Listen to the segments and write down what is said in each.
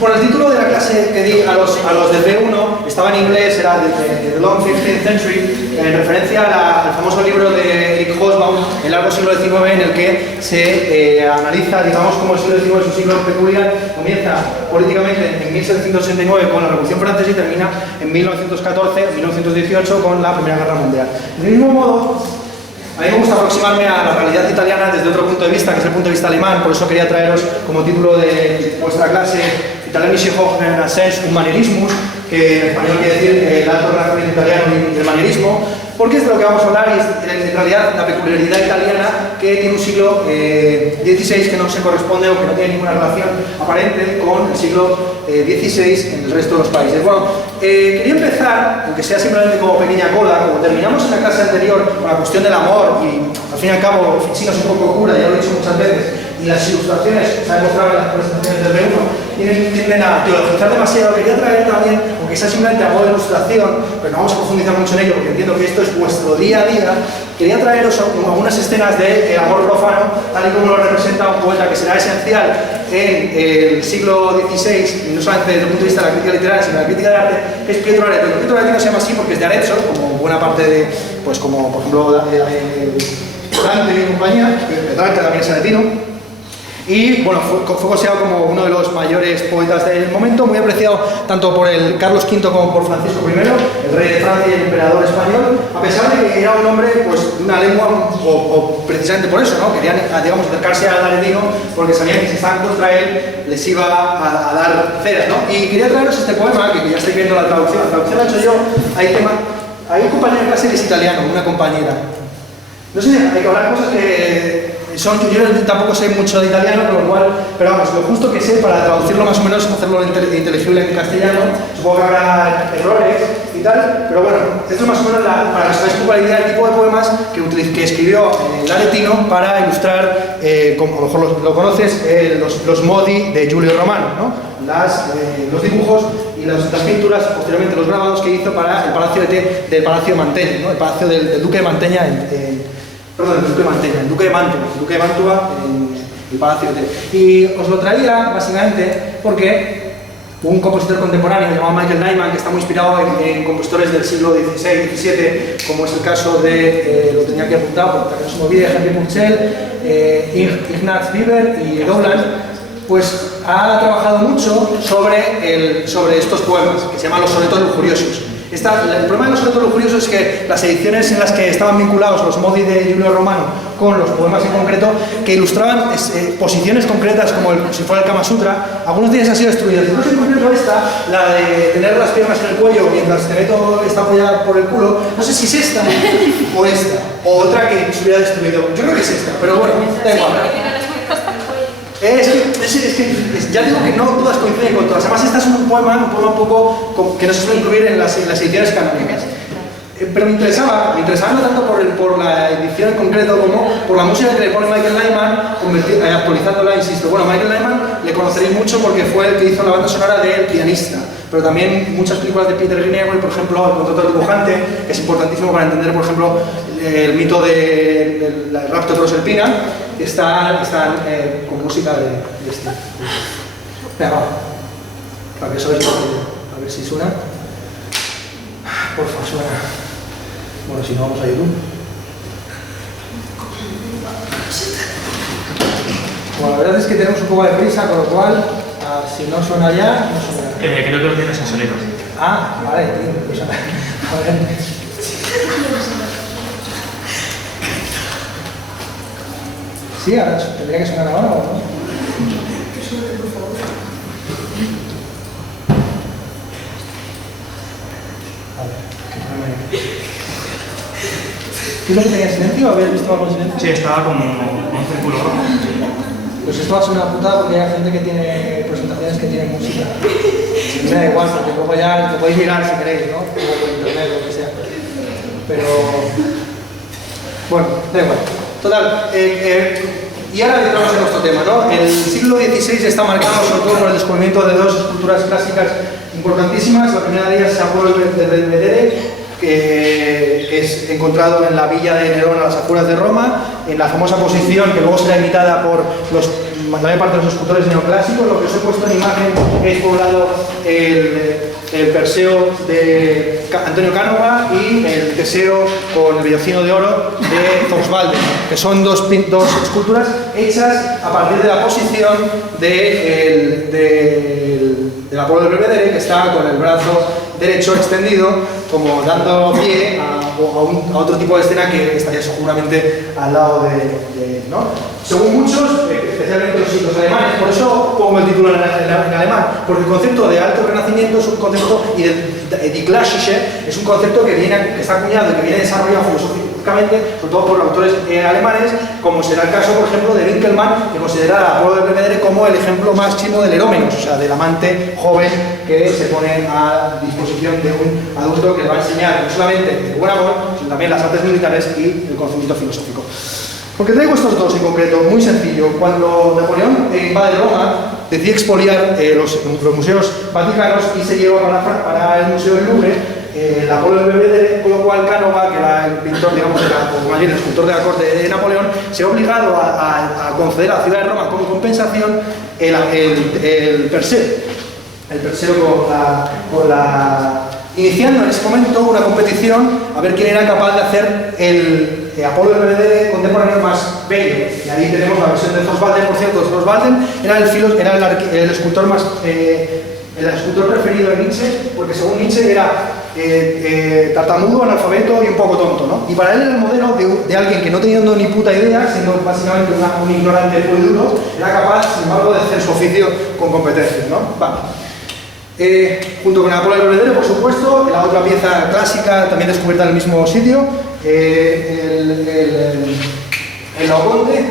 Bueno, el título de la clase que di a los de B1 estaba en inglés, era The Long 15th Century, en referencia al famoso libro de Eric Hobsbawm, El largo siglo XIX, en el que se analiza, digamos, cómo el siglo XIX es un siglo peculiar. Comienza políticamente en 1789 con la Revolución Francesa y termina en 1914-1918 con la Primera Guerra Mundial. Del mismo modo, a mí me gusta aproximarme a la realidad italiana desde otro punto de vista, que es el punto de vista alemán, por eso quería traeros como título de vuestra clase Italienische Hochrenaissance und Manierismus, que en español quiere decir el alto renacimiento italiano y el manierismo, porque es de lo que vamos a hablar y es en realidad la peculiaridad italiana que tiene un siglo XVI que no se corresponde o que no tiene ninguna relación aparente con el siglo XVI en el resto de los países. Bueno, quería empezar, aunque sea simplemente como pequeña cola, como terminamos en la clase anterior con la cuestión del amor y al fin y al cabo Ficino es un poco cura, ya lo he dicho muchas veces, y las ilustraciones, se han mostrado en las presentaciones del B1, tienden a teologizar demasiado. Quería traer también, aunque sea simplemente a modo de ilustración, pero no vamos a profundizar mucho en ello porque entiendo que esto es vuestro día a día, quería traeros algunas escenas de amor profano, tal y como lo representa un poeta que será esencial en el siglo XVI, y no solamente desde el punto de vista de la crítica literaria, sino de la crítica de arte, que es Pietro Aretino. Pietro Aretino se llama así porque es de Arezzo, como buena parte de, pues como por ejemplo Dante y compañía, Petrarca también es aretino. Y bueno, fue considerado como uno de los mayores poetas del momento, muy apreciado tanto por el Carlos V como por Francisco I, el rey de Francia y el emperador español, a pesar de que era un hombre pues, de una lengua, o precisamente por eso, ¿no? Querían, digamos, acercarse al aretino porque sabían que si estaban contra él les iba a dar cera, ¿no? Y quería traeros este poema, que ya estoy viendo la traducción la he hecho yo. Hay un compañero de clase que es italiano, una compañera. No sé, hay que hablar cosas que yo tampoco sé mucho de italiano, pero vamos, lo justo que sé para traducirlo más o menos, hacerlo inteligible en castellano. Supongo que habrá errores y tal, pero bueno, esto es más o menos para que os hagáis un poco la idea del tipo de poemas que escribió el aretino para ilustrar, como a lo mejor lo conoces, los modi de Giulio Romano, ¿no? Los dibujos y las pinturas, posteriormente los grabados que hizo para el Palacio del Palacio de Mantegna, ¿no? El Palacio del Duque de Mantegna el Duque de Mantua, en el Palacio de Té. Y os lo traía básicamente porque un compositor contemporáneo llamado Michael Nyman, que está muy inspirado en compositores del siglo XVI, XVII, como es el caso de, lo tenía aquí apuntado, para que no se me olvide, Henry Purcell, Ignaz Biber y Dowland, pues ha trabajado mucho sobre estos poemas, que se llaman los sonetos lujuriosos. El problema de los sonetos lujuriosos es que las ediciones en las que estaban vinculados los modi de Giulio Romano con los poemas en concreto, que ilustraban posiciones concretas como si fuera el Kama Sutra, algunos de ellos han sido destruidos. No sé en concreto esta, la de tener las piernas en el cuello mientras Teneto está apoyada por el culo, no sé si es esta o esta, o otra que se hubiera destruido. Yo creo que es esta, pero bueno, da igual. Es que ya digo que no todas coinciden con todas. Además, este es un poema un poco que no se suele incluir en las ediciones canónicas. Pero me interesaba no tanto por la edición en concreto como por la música que le pone Michael Nyman, actualizándola, insisto. Bueno, Michael Nyman le conoceréis mucho porque fue el que hizo la banda sonora de El pianista, pero también muchas películas de Peter Greenaway, por ejemplo, El contrato del dibujante, que es importantísimo para entender, por ejemplo, el mito del rapto de Proserpina, que están con música de este. Venga, va. Para que eso veáis, a ver si suena. Porfa, suena. Bueno, si no, vamos a YouTube. Bueno, la verdad es que tenemos un poco de prisa, con lo cual, si no suena ya, no suena. Creo que lo tienes en sonido. Ah, vale, tío. Pues, a ver. Sí, ahora tendría que sonar ahora o no. ¿Qué es lo que tenía silencio? ¿Habías visto algo en silencio? Sí, estaba como un círculo rojo. Pues esto va a ser una putada porque hay gente que tiene presentaciones que tienen música. Me da igual, porque luego ya lo podéis mirar si queréis, ¿no? O por internet, lo que sea. Pero... bueno, da igual. Total, y ahora entramos en nuestro tema, ¿no? El siglo XVI está marcado sobre todo por el descubrimiento de dos esculturas clásicas importantísimas. La primera de ellas es Apolo de Belvedere, que es encontrado en la villa de Nerón a las afueras de Roma, en la famosa posición que luego será imitada por los la mayor parte de los escultores neoclásicos. Lo que os he puesto en imagen es, por un lado, el Perseo de Antonio Cánova y el Teseo con el Bellocino de Oro de Thorvaldsen, que son dos esculturas hechas a partir de la posición del Apolo del Belvedere, que está con el brazo derecho extendido, como dando pie a otro tipo de escena que estaría seguramente al lado ¿no? Según muchos, especialmente los alemanes, por eso pongo el título en alemán, porque el concepto de alto renacimiento es un concepto, y de Die Klassische es un concepto que está acuñado y que viene desarrollado filosóficamente, sobre todo por autores alemanes, como será el caso, por ejemplo, de Winkelmann, que considera a Apolo del Belvedere como el ejemplo máximo del erómenos, o sea, del amante joven que se pone a disposición de un adulto que le va a enseñar no solamente el buen amor, sino también las artes militares y el conocimiento filosófico. Porque traigo estos dos en concreto, muy sencillo. Cuando Napoleón invade Roma, decide expoliar los museos vaticanos y se lleva para el Museo del Louvre el Apolo del Belvedere, con lo cual Cánova, que era el pintor, digamos, o más bien el escultor de la corte de Napoleón, se ha obligado a conceder a la ciudad de Roma como compensación el Perseo. El Perseo iniciando en ese momento una competición a ver quién era capaz de hacer el Apolo del Belvedere contemporáneo más bello. Y ahí tenemos la versión de Thorvaldsen. Por cierto, Thorvaldsen era el escultor el escultor preferido de Nietzsche, porque según Nietzsche era tartamudo, analfabeto y un poco tonto, ¿no? Y para él era el modelo de alguien que no teniendo ni puta idea, siendo básicamente un ignorante puro y duro, era capaz, sin embargo, de hacer su oficio con competencia, ¿no? Vale. Junto con el Apolo del Belvedere, por supuesto, la otra pieza clásica, también descubierta en el mismo sitio, el Laoconte,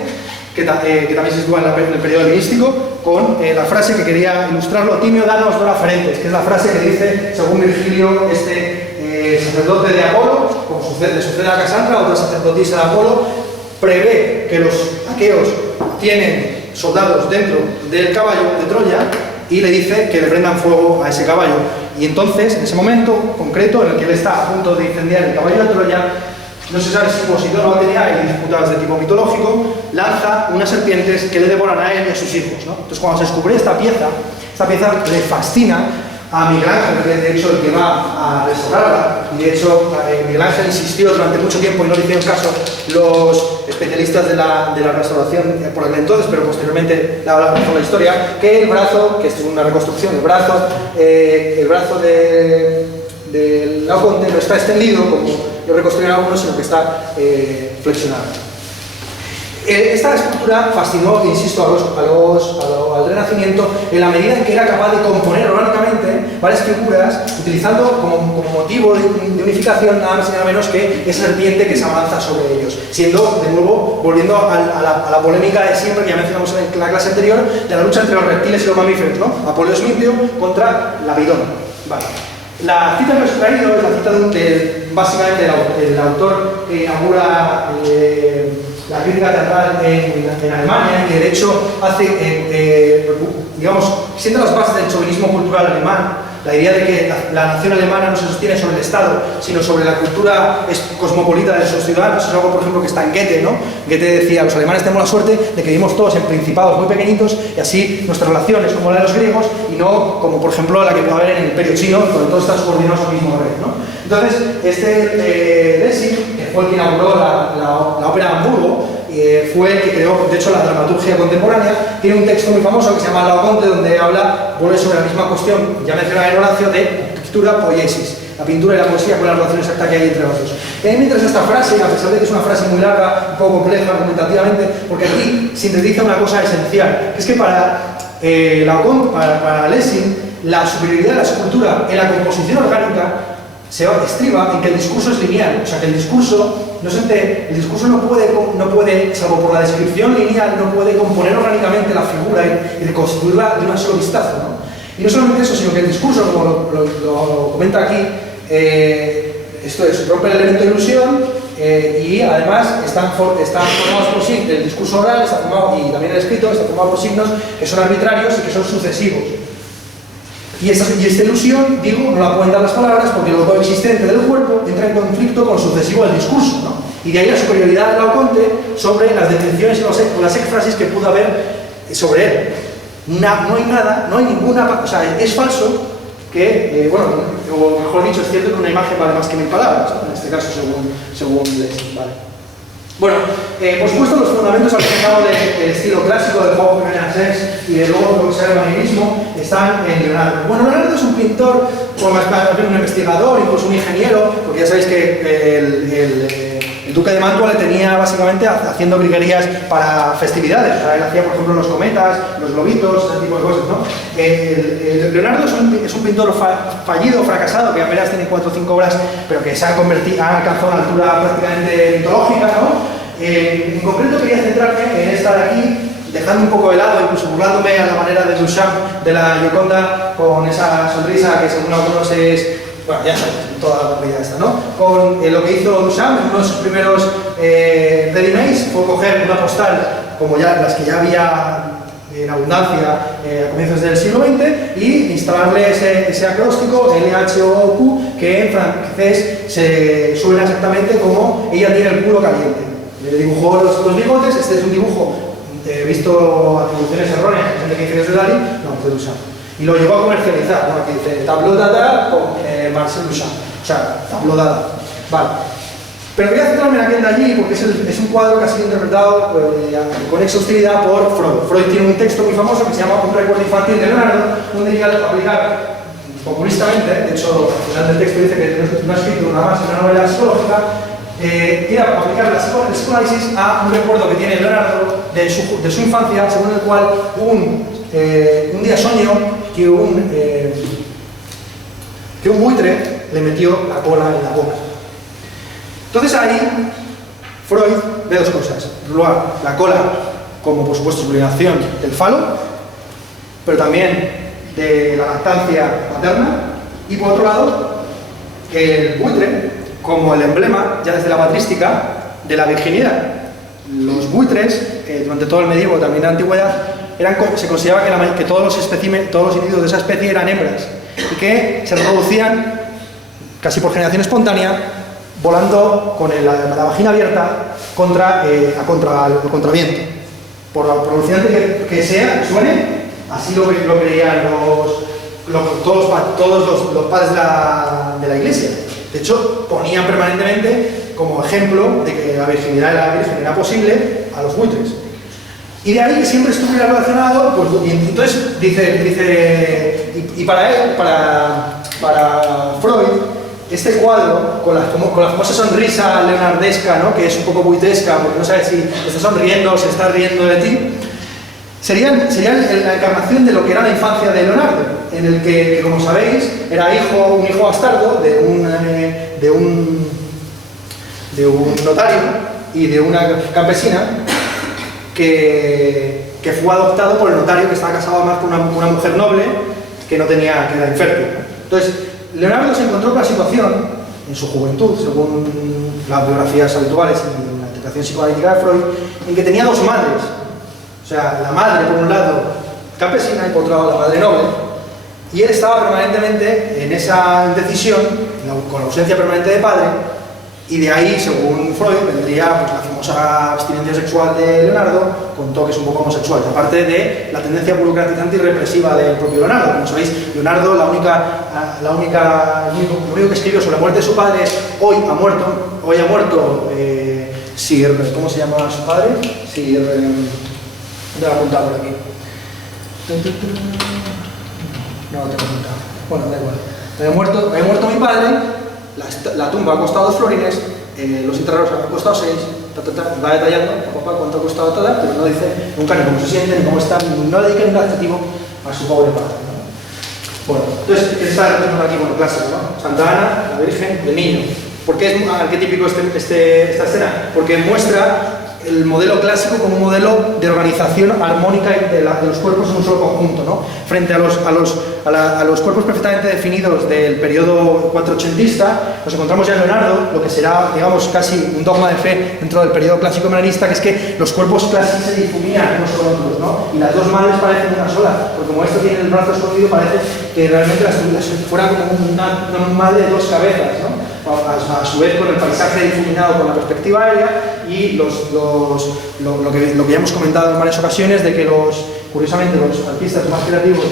que también se sitúa en el periodo helenístico, con la frase que quería ilustrarlo: Timeo danos dora ferentes, que es la frase que dice, según Virgilio, sacerdote de Apolo, como le sucede a Casandra, otra sacerdotisa de Apolo, prevé que los aqueos tienen soldados dentro del caballo de Troya y le dice que le prendan fuego a ese caballo. Y entonces, en ese momento concreto en el que él está a punto de incendiar el caballo de Troya, no se sabe si Poseidón o Atenea, y disputadas de tipo mitológico, lanza unas serpientes que le devoran a él y a sus hijos, ¿no? Entonces, cuando se descubre esta pieza le fascina a Miguel Ángel, que es de hecho el que va a restaurarla, y de hecho Miguel Ángel insistió durante mucho tiempo y no le hicieron caso los especialistas de la restauración por aquel entonces, pero posteriormente la razón la historia, que el brazo, que es una reconstrucción, el brazo del Laoconte no está extendido como lo reconstruyeron algunos, sino que está flexionado. Esta escultura fascinó, insisto, al Renacimiento en la medida en que era capaz de componer orgánicamente varias figuras, utilizando como motivo de unificación nada más y nada menos que esa serpiente que se avanza sobre ellos, siendo, de nuevo, volviendo a la polémica de siempre que ya mencionamos en la clase anterior, de la lucha entre los reptiles y los mamíferos, ¿no? Apolo Esmintio contra la Bidón. Vale. La cita que os he traído es la cita básicamente del autor que inaugura la crítica teatral en Alemania, que de hecho hace, digamos, siendo las bases del chauvinismo cultural alemán, la idea de que la nación alemana no se sostiene sobre el Estado, sino sobre la cultura cosmopolita de sus ciudadanos. Es algo, por ejemplo, que está en Goethe, ¿no? Goethe decía: los alemanes tenemos la suerte de que vivimos todos en principados muy pequeñitos y así nuestras relaciones como la de los griegos, y no como, por ejemplo, la que puede haber en el Imperio chino, donde todos están subordinados al mismo rey, ¿no? Entonces, Lessing, que fue el que inauguró la ópera de Hamburgo, fue el que creó, de hecho, la dramaturgia contemporánea. Tiene un texto muy famoso que se llama Laoconte, donde vuelve sobre la misma cuestión, ya mencionaba en Horacio, de pictura poiesis, la pintura y la poesía, con la relación exacta que hay entre los dos. A mí me interesa esta frase, a pesar de que es una frase muy larga, un poco compleja argumentativamente, porque aquí sintetiza una cosa esencial, que es que para Laoconte, para Lessing, la superioridad de la escultura en la composición orgánica se estriba en que el discurso es lineal, o sea que el discurso no puede, salvo por la descripción lineal, no puede componer orgánicamente la figura y reconstruirla de un solo vistazo, ¿no? Y no solamente eso, sino que el discurso, como lo comenta aquí, esto es, rompe el elemento de ilusión, y además están formados por sí, el discurso oral está formado, y también el escrito está formado por signos que son arbitrarios y que son sucesivos. Y esta ilusión, digo, no la pueden dar las palabras, porque lo coexistente del cuerpo entra en conflicto con lo sucesivo del discurso, ¿no? Y de ahí la superioridad de Laoconte sobre las definiciones o las éxfrasis que pudo haber sobre él. No hay nada, no hay ninguna, o sea, es falso que, bueno, o mejor dicho, es cierto que una imagen vale más que 1000 palabras, ¿no? En este caso, según Lessing, ¿vale? Bueno, por supuesto, los fundamentos al final del estilo clásico del juego Renaissance y de luego lo que sea el manierismo están en Leonardo. Bueno, Leonardo es un pintor, o más bien un investigador, incluso un ingeniero, porque ya sabéis que el duque de Mantua le tenía básicamente haciendo virguerías para festividades. O sea, él hacía, por ejemplo, los cometas, los globitos, ese tipo de cosas, ¿no? Leonardo es un pintor fallido, fracasado, que apenas tiene 4 o 5 obras, pero que se ha alcanzado una altura prácticamente mitológica, ¿no? En concreto quería centrarme en esta de aquí, dejando un poco de lado, incluso burlándome a la manera de Duchamp, de la Gioconda, con esa sonrisa que según algunos es, bueno, ya sabes, toda la vida esta, ¿no? Con lo que hizo Duchamp en uno de sus primeros ready-mades, fue coger una postal, como ya las que ya había en abundancia a comienzos del siglo XX, y instalarle ese acróstico, LHOQ, que en francés se suena exactamente como ella tiene el culo caliente. Le dibujó los bigotes. Este es un dibujo visto atribuciones erróneas, de que de Dalí, no, de Duchamp. Y lo llevó a comercializar, ¿no? Aquí dice tableau dada con Marcel Duchamp, o sea, tableau dada. Vale. Pero voy a centrarme en aquel de allí porque es un cuadro que ha sido interpretado con exhaustividad por Freud. Freud tiene un texto muy famoso que se llama Un recuerdo infantil de Leonardo, donde llega a aplicar populistamente, de hecho, al final del texto dice que no ha escrito nada más en una novela psicológica, quiere aplicar el psicoanálisis a un recuerdo que tiene Leonardo de su infancia, según el cual un día soñó que un buitre le metió la cola en la boca. Entonces ahí Freud ve dos cosas. La cola como, por supuesto, sublimación del falo, pero también de la lactancia materna, y por otro lado el buitre como el emblema, ya desde la patrística, de la virginidad. Los buitres, durante todo el medievo, también en la antigüedad, se consideraba que todos los individuos de esa especie eran hembras y que se reproducían casi por generación espontánea, volando con la vagina abierta contra viento. Por alucinante que sea, que suene, así lo creían todos los padres de la Iglesia. De hecho, ponían permanentemente como ejemplo de que la virginidad de la Virgen era posible a los buitres. Y de ahí que siempre estuviera relacionado, pues, y entonces dice y para él, para Freud, este cuadro, con la famosa sonrisa leonardesca, ¿no? Que es un poco buitresca, porque no sabes si está sonriendo o se está riendo de ti, sería la encarnación de lo que era la infancia de Leonardo, en el que como sabéis, era un hijo bastardo de un notario y de una campesina que fue adoptado por el notario, que estaba casado además con una mujer noble que era infértil. Entonces, Leonardo se encontró con la situación en su juventud, según las biografías habituales y la interpretación psicoanalítica de Freud, en que tenía dos madres. O sea, la madre, por un lado, campesina, y por otro lado, la madre noble. Y él estaba permanentemente en esa indecisión, con la ausencia permanente de padre, y de ahí, según Freud, vendría pues, la famosa abstinencia sexual de Leonardo, con toques un poco homosexuales, aparte de la tendencia burocratizante y represiva del propio Leonardo. Como sabéis, Leonardo, lo único que escribió sobre la muerte de su padre es hoy ha muerto Sir, ¿cómo se llama su padre? Sir... ¿dónde lo he apuntado por aquí? No lo tengo apuntado. Bueno, da igual. Había muerto mi padre, la tumba ha costado 2 florines, los enterrados han costado 6, va detallando cuánto ha costado toda, pero no dice nunca ni cómo se siente, ni cómo está, no le dedica ningún adjetivo a su pobre padre, ¿no? Bueno, entonces, ¿qué está representando aquí? Bueno, clásico, ¿no? Santa Ana, la Virgen, el niño. ¿Por qué es arquetípico esta escena? Porque muestra el modelo clásico como un modelo de organización armónica de los cuerpos en un solo conjunto, ¿no? Frente a los cuerpos perfectamente definidos del periodo cuatrocentista, nos encontramos ya en Leonardo, lo que será, digamos, casi un dogma de fe dentro del periodo clásico manierista, que es que los cuerpos clásicos se difuminan unos con otros, ¿no? Y las dos madres parecen una sola, porque como esto tiene el brazo escondido, parece que realmente las fueran como una madre de 2 cabezas, ¿no? a su vez con el paisaje difuminado con la perspectiva aérea y lo que ya hemos comentado en varias ocasiones, de que curiosamente los artistas más creativos,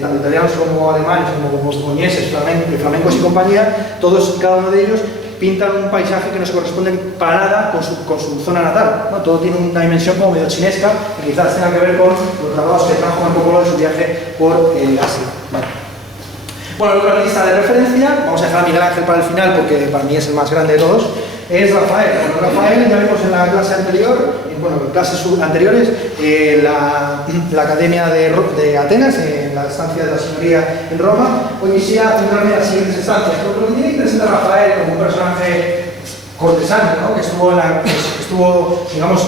tanto italianos como alemanes, como boscoñeses, flamencos y compañía, todos y cada uno de ellos pintan un paisaje que no se corresponde para nada con su zona natal, ¿no? Todo tiene una dimensión como medio chinesca, que quizás tenga que ver con los grabados que trajo Marco Polo en su viaje por Asia. Vale. Bueno, el otro artista de referencia, vamos a dejar a Miguel Ángel para el final porque para mí es el más grande de todos, es Rafael. Bueno, Rafael, ya vimos en la clase anterior, en clases anteriores, la Academia de Atenas, en la estancia de la Signoria en Roma. Hoy quisiera centrarme en las siguientes estancias. Lo que tiene interesante a Rafael como un personaje cortesano, ¿no? que estuvo digamos,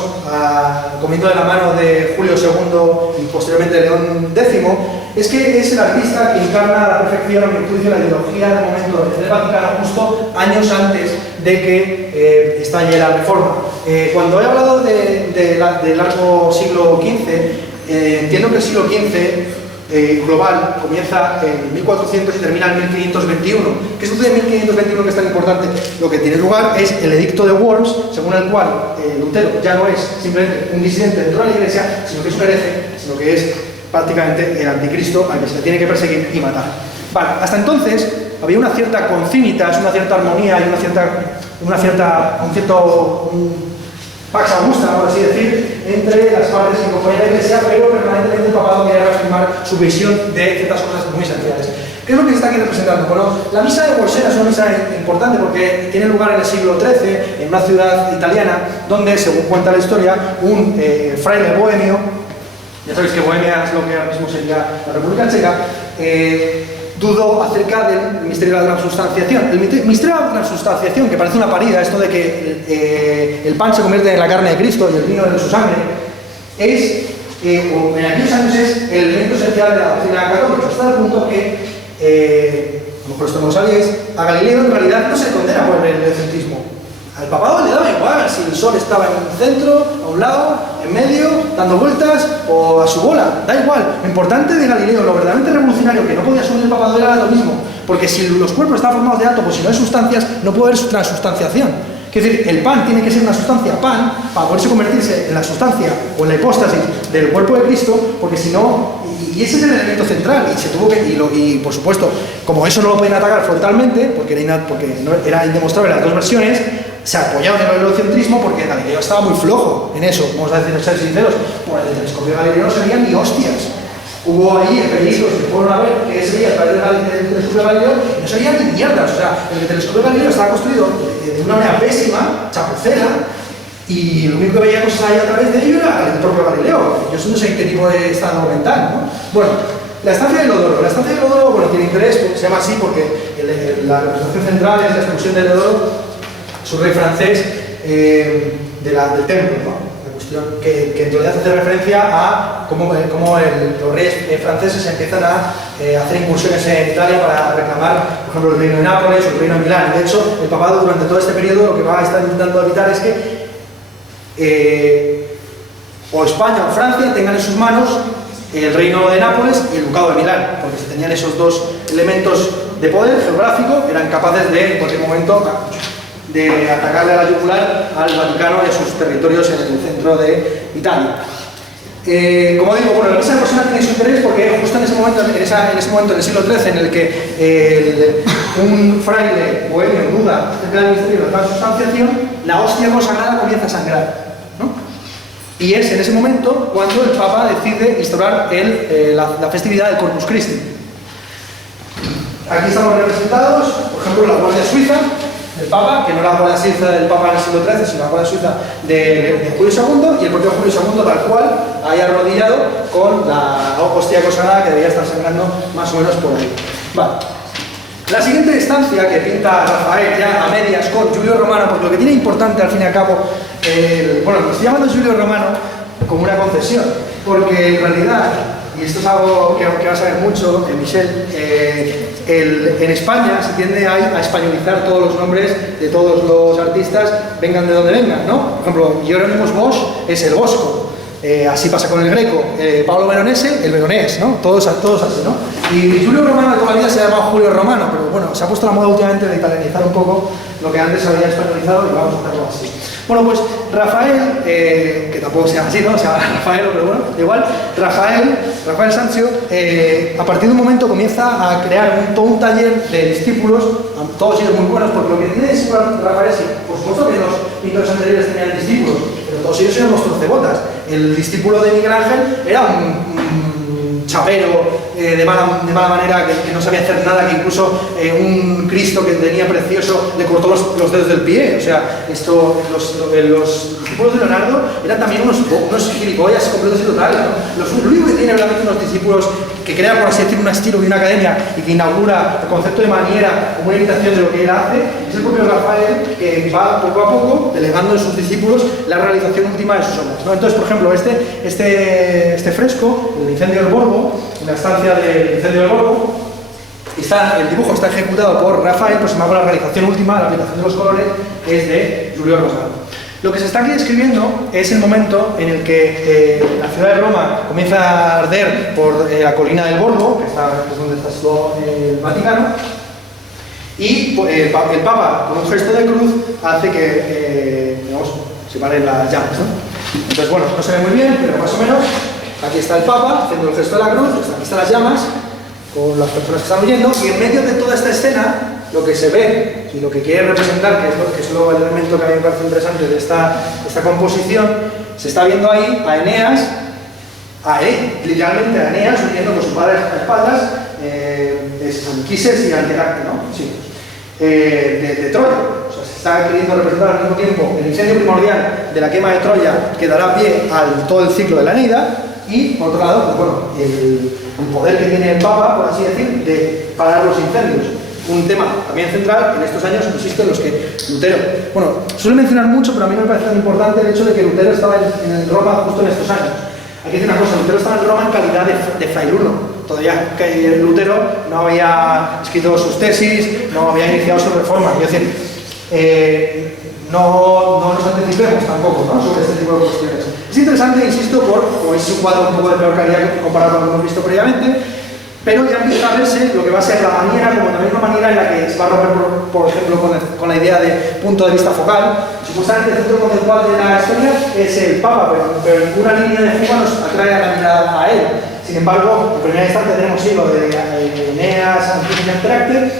comiendo de la mano de Julio II y posteriormente León X, es que es el artista que encarna a la perfección, a mi juicio, la ideología del momento del Vaticano justo años antes de que estalle la Reforma. Cuando he hablado del largo siglo XV, entiendo que el siglo XV global comienza en 1400 y termina en 1521. ¿Qué sucede en 1521 que es tan importante? Lo que tiene lugar es el edicto de Worms, según el cual Lutero ya no es simplemente un disidente dentro de la Iglesia, sino que es un hereje, sino que es prácticamente el anticristo al que se le tiene que perseguir y matar. Vale, hasta entonces había una cierta concimitas, una cierta armonía y un cierto pax augusta, por así decir, entre las partes que componen la Iglesia, pero permanentemente el papado quería reafirmar su visión de ciertas cosas muy esenciales. ¿Qué es lo que se está aquí representando? Bueno, la misa de Bolsena es una misa importante porque tiene lugar en el siglo XIII, en una ciudad italiana, donde, según cuenta la historia, un fraile bohemio, ya sabéis que Bohemia es lo que ahora mismo sería la República Checa, dudó acerca del misterio de la transubstanciación. El misterio de la transubstanciación, que parece una parida, esto de que el pan se convierte en la carne de Cristo y el vino en su sangre, es, en aquellos años es el elemento esencial de la doctrina católica, hasta el punto que, a lo mejor esto no lo sabíais, a Galileo en realidad no se le condena por el heliocentrismo. Al papado le daba igual si el sol estaba en un centro, a un lado, en medio, dando vueltas o a su bola, da igual. Lo importante de Galileo, lo verdaderamente revolucionario que no podía asumir el papado era lo mismo, porque si los cuerpos están formados de átomos y no de sustancias, no puede haber transubstanciación. Es decir, el pan tiene que ser una sustancia pan para poderse convertirse en la sustancia o en la hipóstasis del cuerpo de Cristo, porque si no, y ese es el elemento central, y se tuvo que, y por supuesto, como eso no lo podían atacar frontalmente, porque no era indemostrable las dos versiones, se apoyaron en el heliocentrismo porque Galileo estaba muy flojo en eso, vamos a ser sinceros, por el telescopio de Galileo no se veían ni hostias. Hubo ahí periodistas que fueron a ver qué se veía a través del telescopio de Galileo y no se veían ni mierdas. O sea, el telescopio de Galileo estaba construido de una manera pésima, chapucera, y lo único que veíamos ahí a través de ello era el propio Galileo. Yo no sé en qué tipo de estado mental, ¿no? Bueno, la estancia de Helodoro. La estancia de Helodoro, bueno, tiene interés, se llama así porque la representación central es la expulsión de Helodoro, su rey francés, del templo, ¿no? Que en realidad hace referencia a cómo los reyes franceses empiezan a hacer incursiones en Italia para reclamar, por ejemplo, el reino de Nápoles o el reino de Milán. De hecho, el papado durante todo este periodo lo que va a estar intentando evitar es que o España o Francia tengan en sus manos el reino de Nápoles y el ducado de Milán, porque si tenían esos dos elementos de poder geográfico, eran capaces de, en cualquier momento, de atacarle a la yugular al Vaticano y a sus territorios en el centro de Italia. Como digo, bueno, la misa de Bolsena tiene su interés porque justo en ese momento, en el siglo XIII, en el que un fraile bohemio duda acerca del misterio de la transubstanciación, la hostia consagrada comienza a sangrar, ¿no? Y es en ese momento cuando el Papa decide instaurar la festividad del Corpus Christi. Aquí estamos representados, por ejemplo, la Guardia Suiza del Papa, que no era la Guardia Suiza del Papa en el siglo XIII, sino la Guardia Suiza de Julio II, y el propio Julio II tal cual, ahí arrodillado con la hostia consagrada que debería estar sangrando más o menos por ahí. Vale. La siguiente estancia que pinta Rafael ya a medias con Julio Romano, porque lo que tiene importante al fin y al cabo, bueno, lo estoy llamando Julio Romano como una concesión, porque en realidad, y esto es algo que va a saber mucho Michel, en España se tiende a españolizar todos los nombres de todos los artistas, vengan de donde vengan, ¿no? Por ejemplo, Hieronymus Bosch es el Bosco, así pasa con el greco, Pablo Veronese, el veronés, ¿no? Todos así, ¿no? Y Julio Romano de toda la vida se ha llamado Julio Romano, pero bueno, se ha puesto la moda últimamente de italianizar un poco lo que antes había españolizado y vamos a hacerlo así. Bueno, pues Rafael, que tampoco se llama así, ¿no? Se llama Rafael, pero bueno, igual, Rafael Sanzio, a partir de un momento comienza a crear todo un taller de discípulos, todos ellos muy buenos, porque lo que tiene es Rafael es, por supuesto que los pintores anteriores tenían discípulos, pero todos ellos eran los torcebotas. El discípulo de Miguel Ángel era un chapero de mala manera, que no sabía hacer nada, que incluso un Cristo que tenía precioso le cortó los dedos del pie. O sea, los discípulos de Leonardo eran también unos gilipollas completos y totales, ¿no? Lo único que tiene realmente unos discípulos que crean, por así decirlo, un estilo y una academia y que inaugura el concepto de maniera como una imitación de lo que él hace, es el propio Rafael, que va poco a poco delegando en sus discípulos la realización última de sus obras, ¿no? Entonces, por ejemplo, este fresco, el incendio del Borgo, en la estancia del incendio del Borgo, el dibujo está ejecutado por Rafael, pero sin embargo la realización última, la aplicación de los colores, es de Julio Romano. Lo que se está aquí describiendo es el momento en el que la ciudad de Roma comienza a arder por la colina del Borgo, que es donde está situado el Vaticano, y el Papa, con un gesto de cruz, hace que se paren las llamas, ¿no? Entonces, bueno, no se ve muy bien, pero más o menos, aquí está el Papa haciendo el gesto de la cruz, aquí están las llamas, con las personas que están huyendo, y en medio de toda esta escena, lo que se ve y lo que quiere representar, que es el elemento que a mí me parece interesante de esta composición, se está viendo ahí a Eneas, literalmente a Eneas, huyendo con su padre a espaldas, es Anquises y Anteracte, ¿no? Sí. De Troya. O sea, se está queriendo representar al mismo tiempo el incendio primordial de la quema de Troya, que dará pie a todo el ciclo de la Eneida, y por otro lado, pues bueno, el poder que tiene el Papa, por así decir, de parar los incendios. Un tema también central en estos años, insisto, en los que Lutero, bueno, suele mencionar mucho, pero a mí me parece tan importante el hecho de que Lutero estaba en Roma justo en estos años. Hay que decir una cosa, Lutero estaba en Roma en calidad de frailuno. Todavía que Lutero no había escrito sus tesis, no había iniciado su reforma. Es decir, no nos anticipemos tampoco, ¿no?, sobre este tipo de cuestiones. Es interesante, insisto, como es un cuadro un poco de peor calidad comparado con lo que hemos visto previamente, pero ya empieza a verse lo que va a ser la manera, como también una manera en la que se va a romper, por ejemplo, con la idea de punto de vista focal. Supuestamente el centro conceptual de la historia es el Papa, pero ninguna línea de fuga nos atrae a la mirada a él. Sin embargo, en primera instancia tenemos sí lo de Eneas, Anquises y Anteracte,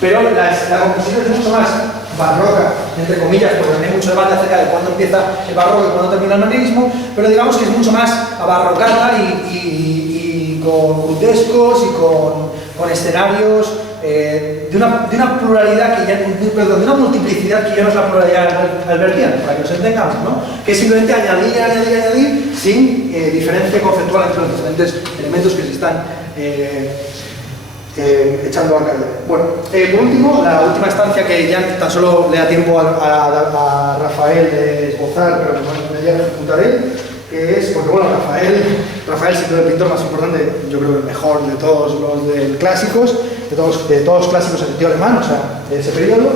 pero la composición es mucho más barroca, entre comillas, porque hay mucho debate acerca de cuándo empieza el barroco y cuándo termina el manierismo, pero digamos que es mucho más abarrocada y con grotescos y con escenarios de una pluralidad que ya, perdón, de una multiplicidad que ya no es la pluralidad albertiana, para que nos entendamos, ¿no? Que es simplemente añadir sin diferencia conceptual entre los diferentes elementos que se están echando a caer. Bueno, por último, la última estancia que ya tan solo le da tiempo a Rafael de esbozar, pero que ya ejecutaré, que es, porque bueno, Rafael siendo el pintor más importante, yo creo que el mejor de todos los clásicos, de todos los clásicos en sentido alemán, o sea, de ese periodo,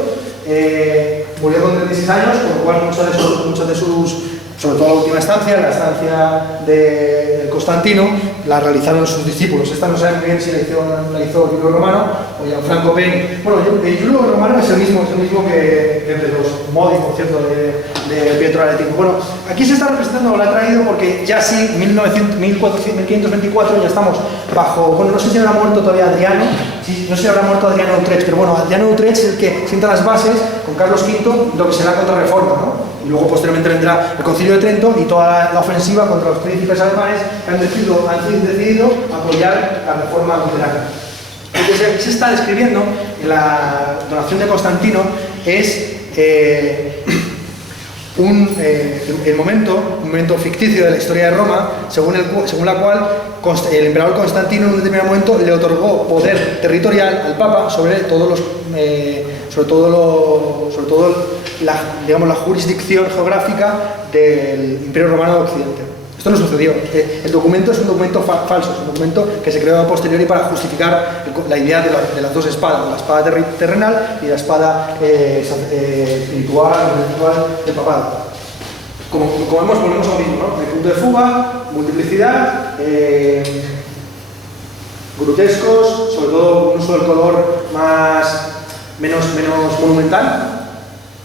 murió con 36 años, con lo cual muchos de sus, sobre todo la última estancia, la estancia de Constantino, la realizaron sus discípulos. Esta no sabe muy bien si la hizo Julio Romano o Gianfranco Peni. Bueno, Julio Romano es el mismo que de los Modi, por cierto, de Pietro Aretino. Bueno, aquí se está representando, lo ha traído porque ya sí, 1524 ya estamos bajo, bueno, no sé si habrá muerto todavía Adriano, no sé si habrá muerto Adriano Utrecht, pero bueno, Adriano Utrecht es el que sienta las bases con Carlos V, lo que será la Contrarreforma, ¿no? Y luego posteriormente vendrá el Concilio de Trento y toda la ofensiva contra los príncipes alemanes que han decidido apoyar la reforma luterana. Lo que se está describiendo en la donación de Constantino es un momento ficticio de la historia de Roma, según la cual el emperador Constantino en un determinado momento le otorgó poder territorial al Papa sobre todo la jurisdicción geográfica del Imperio Romano de Occidente. Esto no sucedió. El documento es un documento falso, es un documento que se creó a posteriori para justificar la idea de las dos espadas, la espada terrenal y la espada espiritual del papado. Como vemos, volvemos a lo mismo, ¿no? El punto de fuga, multiplicidad, grotescos, sobre todo un uso del color menos monumental.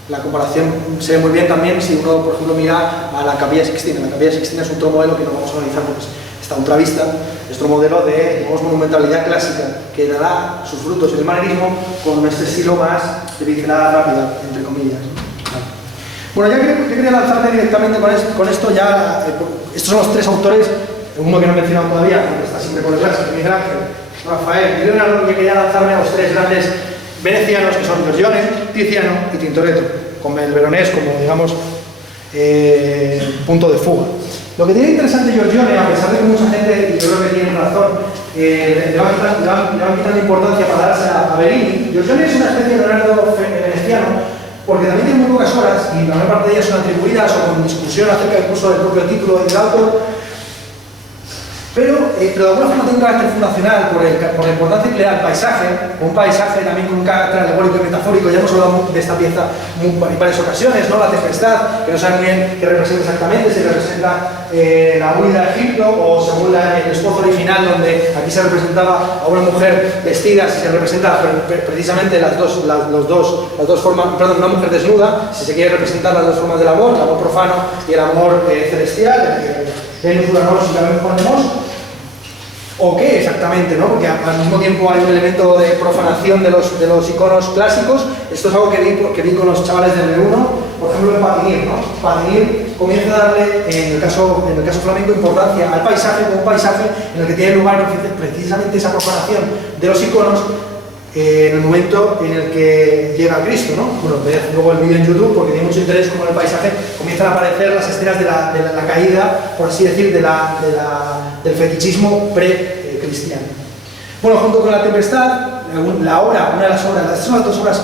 La comparación se ve muy bien también si uno, por ejemplo, mira a la Capilla Sixtina. La Capilla Sixtina es otro modelo que no vamos a analizar porque está ultravista, es otro modelo de, digamos, monumentalidad clásica que dará sus frutos en el manierismo con este estilo más de pincelada rápida, entre comillas. Bueno, ya quería lanzarme directamente con esto. Ya, estos son los tres autores, uno que no he mencionado todavía, porque está siempre por detrás, que es Miguel Ángel, Rafael y Leonardo, que quería lanzarme a los tres grandes venecianos, que son Giorgione, Tiziano y Tintoretto, con el Veronés como, digamos, punto de fuga. Lo que tiene interesante Giorgione, a pesar de que mucha gente, y yo creo que tiene razón, le van quitando importancia para darse a Bellini, Giorgione es una especie de Leonardo veneciano, porque también tiene muy pocas horas, y la mayor parte de ellas son atribuidas o con discusión acerca incluso del propio título y del autor, pero de alguna forma tiene un carácter fundacional por la importancia que le da al paisaje, un paisaje también con un carácter alegórico y metafórico. Ya hemos hablado de esta pieza en varias ocasiones, ¿no? La tempestad, que no saben muy bien qué representa exactamente, si representa la huida a Egipto o según el esbozo original, donde aquí se representaba a una mujer vestida, si se representa precisamente las dos formas, perdón, una mujer desnuda, si se quiere representar las dos formas del amor, el amor profano y el amor celestial, Venus, Uranus y la Venus ponemos, o qué exactamente, ¿no? Porque al mismo tiempo hay un elemento de profanación de los iconos clásicos. Esto es algo que vi con los chavales del B1, por ejemplo en Patinir, ¿no? Patinir comienza a darle, en el caso flamenco, importancia al paisaje como un paisaje en el que tiene lugar precisamente esa profanación de los iconos en el momento en el que llega Cristo, ¿no? Bueno, veis luego el vídeo en YouTube porque tiene mucho interés como en el paisaje comienzan a aparecer las escenas de la caída, por así decir, del fetichismo pre-cristiano. Bueno, junto con la tempestad, una de las obras, estas son las dos obras,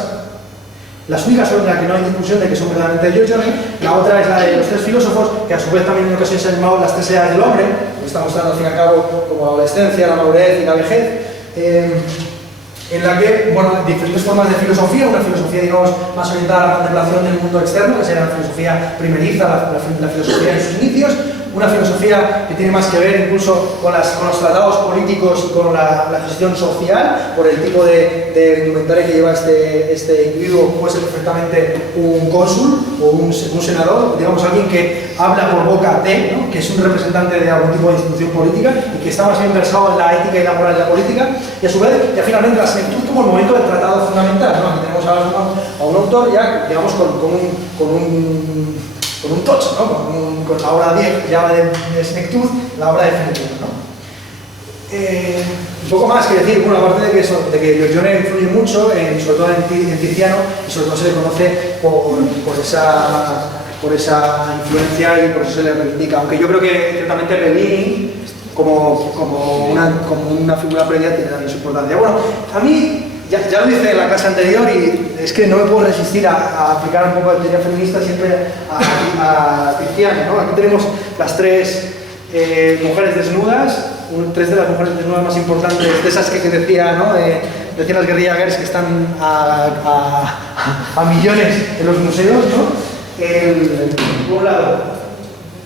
las únicas obras en las que no hay discusión de que son verdaderamente de Giorgione. La otra es la de los tres filósofos, que a su vez también en ocasiones se han llamado las tres edades del hombre, que está mostrando al fin y al cabo como la adolescencia, la madurez y la vejez. En la que, bueno, diferentes formas de filosofía, una filosofía, digamos, más orientada a la contemplación del mundo externo, que sería la filosofía primeriza, la filosofía en sus inicios, una filosofía que tiene más que ver incluso con los tratados políticos y con la gestión social, por el tipo de indumentaria que lleva este individuo, puede ser perfectamente un cónsul o un senador, digamos alguien que habla por boca de, ¿no? Que es un representante de algún tipo de institución política y que está más bien versado en la ética y la moral de la política, y a su vez, ya finalmente la senectud como el momento del tratado fundamental, ¿no? Aquí tenemos a un autor ya, digamos, con un tocho, ¿no? Con la obra 10 que llama de senectud, la obra definitiva, ¿no? Un poco más que decir, bueno, aparte de que Giorgione influye mucho, sobre todo en Tiziano, y sobre todo se le conoce por esa influencia y por eso se le reivindica, aunque yo creo que ciertamente Bellini como una figura previa tiene también su importancia. Bueno, a mí ya lo hice en la clase anterior y es que no me puedo resistir a aplicar un poco de teoría feminista siempre a Tiziano, ¿no? Aquí tenemos las tres mujeres desnudas, tres de las mujeres desnudas más importantes, de esas que decía, ¿no? Decían las guerrilla girls que están a millones en los museos, ¿no? Por un lado,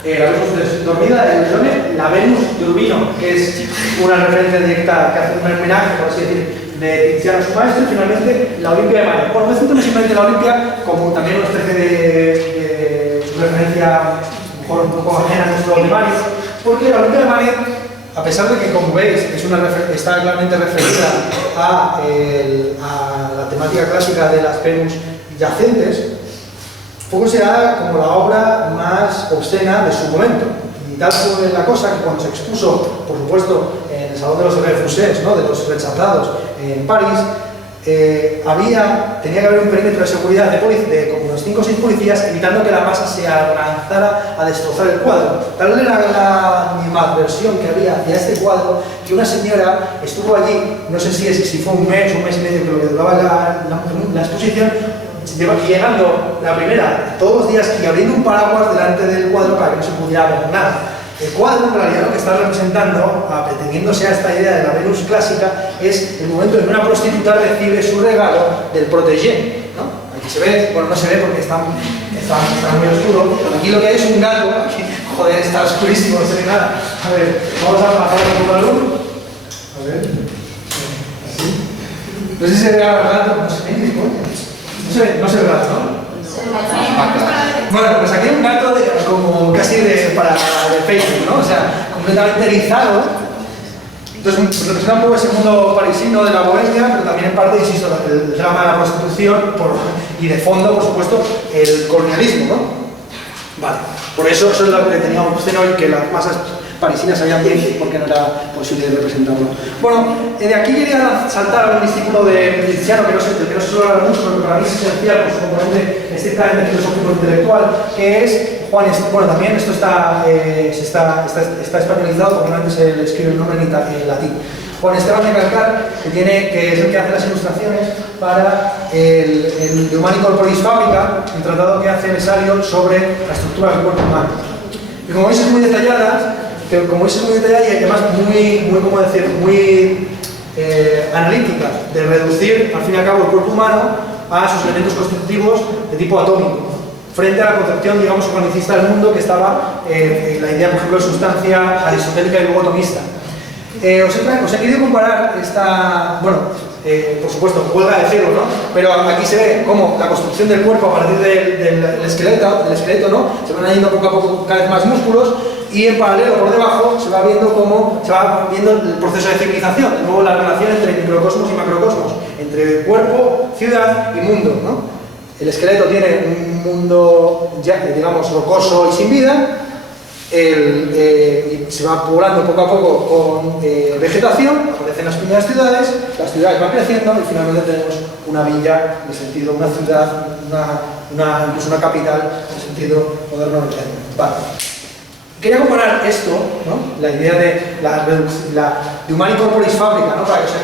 la Venus dormida de Giorgione, la Venus de Urbino, que es una referencia directa que hace un homenaje, por así decir, de Tiziano a su maestro, y finalmente la Olimpia de Manet. Bueno, no centramos simplemente la Olimpia, como también una especie de referencia un poco ajena a nuestro primario, porque la Olimpia de Manet, a pesar de que, como veis, está claramente referida a la temática clásica de las Venus yacentes, fue considerada como la obra más obscena de su momento. Y tal fue la cosa que cuando se expuso, por supuesto, en el Salón de los Refusés, ¿no? De los rechazados en París, tenía que haber un perímetro de seguridad de como unos 5 o 6 policías, evitando que la masa se lanzara a destrozar el cuadro. Tal era la animadversión que había hacia este cuadro, que una señora estuvo allí, no sé si fue un mes y medio que lo que duraba la exposición, llegando la primera todos los días y abriendo un paraguas delante del cuadro para que no se pudiera ver nada. El cuadro, en realidad, lo que está representando, pretendiéndose a esta idea de la Venus clásica, es el momento en que una prostituta recibe su regalo del protégé, ¿no? Aquí se ve, bueno, no se ve porque está muy oscuro. Aquí lo que hay es un gato, aquí, joder, está oscurísimo, no se ve nada. A ver, vamos a bajar un poco la luz. A ver. Así. No sé si se ve el gato, no se ve, no se ve el gato, ¿no? Bueno, pues aquí hay un gato como casi para de Facebook, ¿no? O sea, completamente erizado. Entonces representa un poco ese mundo parisino de la bohemia, pero también en parte, insisto, el drama de la prostitución y de fondo, por supuesto, el colonialismo, ¿no? Vale, por eso es lo que teníamos hoy, que las masas parisinas sabían bien porque no era posible representarlo. Bueno, de aquí quería saltar a un discípulo de Tiziano que no se suele hablar mucho, pero que para mí es esencial por su componente estrictamente filosófico intelectual, que es Juan Esteban. Bueno, también esto está españolizado, porque antes se le escribe el nombre en latín. Juan Esteban de Calcar, que es el que hace las ilustraciones para el De Humani Corporis Fabrica, el tratado que hace Vesalio sobre la estructura del cuerpo humano. Y como veis es muy detallada, y además muy analítica, de reducir al fin y al cabo el cuerpo humano a sus elementos constitutivos de tipo atómico, frente a la concepción, digamos, organicista del mundo que estaba la idea, por ejemplo, de sustancia aristotélica y luego atomista. Os he querido comparar esta, por supuesto, huelga de cero, ¿no? Pero aquí se ve cómo la construcción del cuerpo a partir del esqueleto, ¿no? Se van añadiendo poco a poco cada vez más músculos, y en paralelo por debajo se va viendo el proceso de civilización, de nuevo la relación entre microcosmos y macrocosmos, entre cuerpo, ciudad y mundo, ¿no? El esqueleto tiene un mundo, digamos, rocoso y sin vida, y se va poblando poco a poco con vegetación, aparecen las primeras ciudades, las ciudades van creciendo y finalmente tenemos una villa, en el sentido, una ciudad, incluso una capital, en el sentido moderno del término. Vale. Quería comparar esto, ¿no? La idea de de Humani Corporis Fabrica, ¿no? Para que se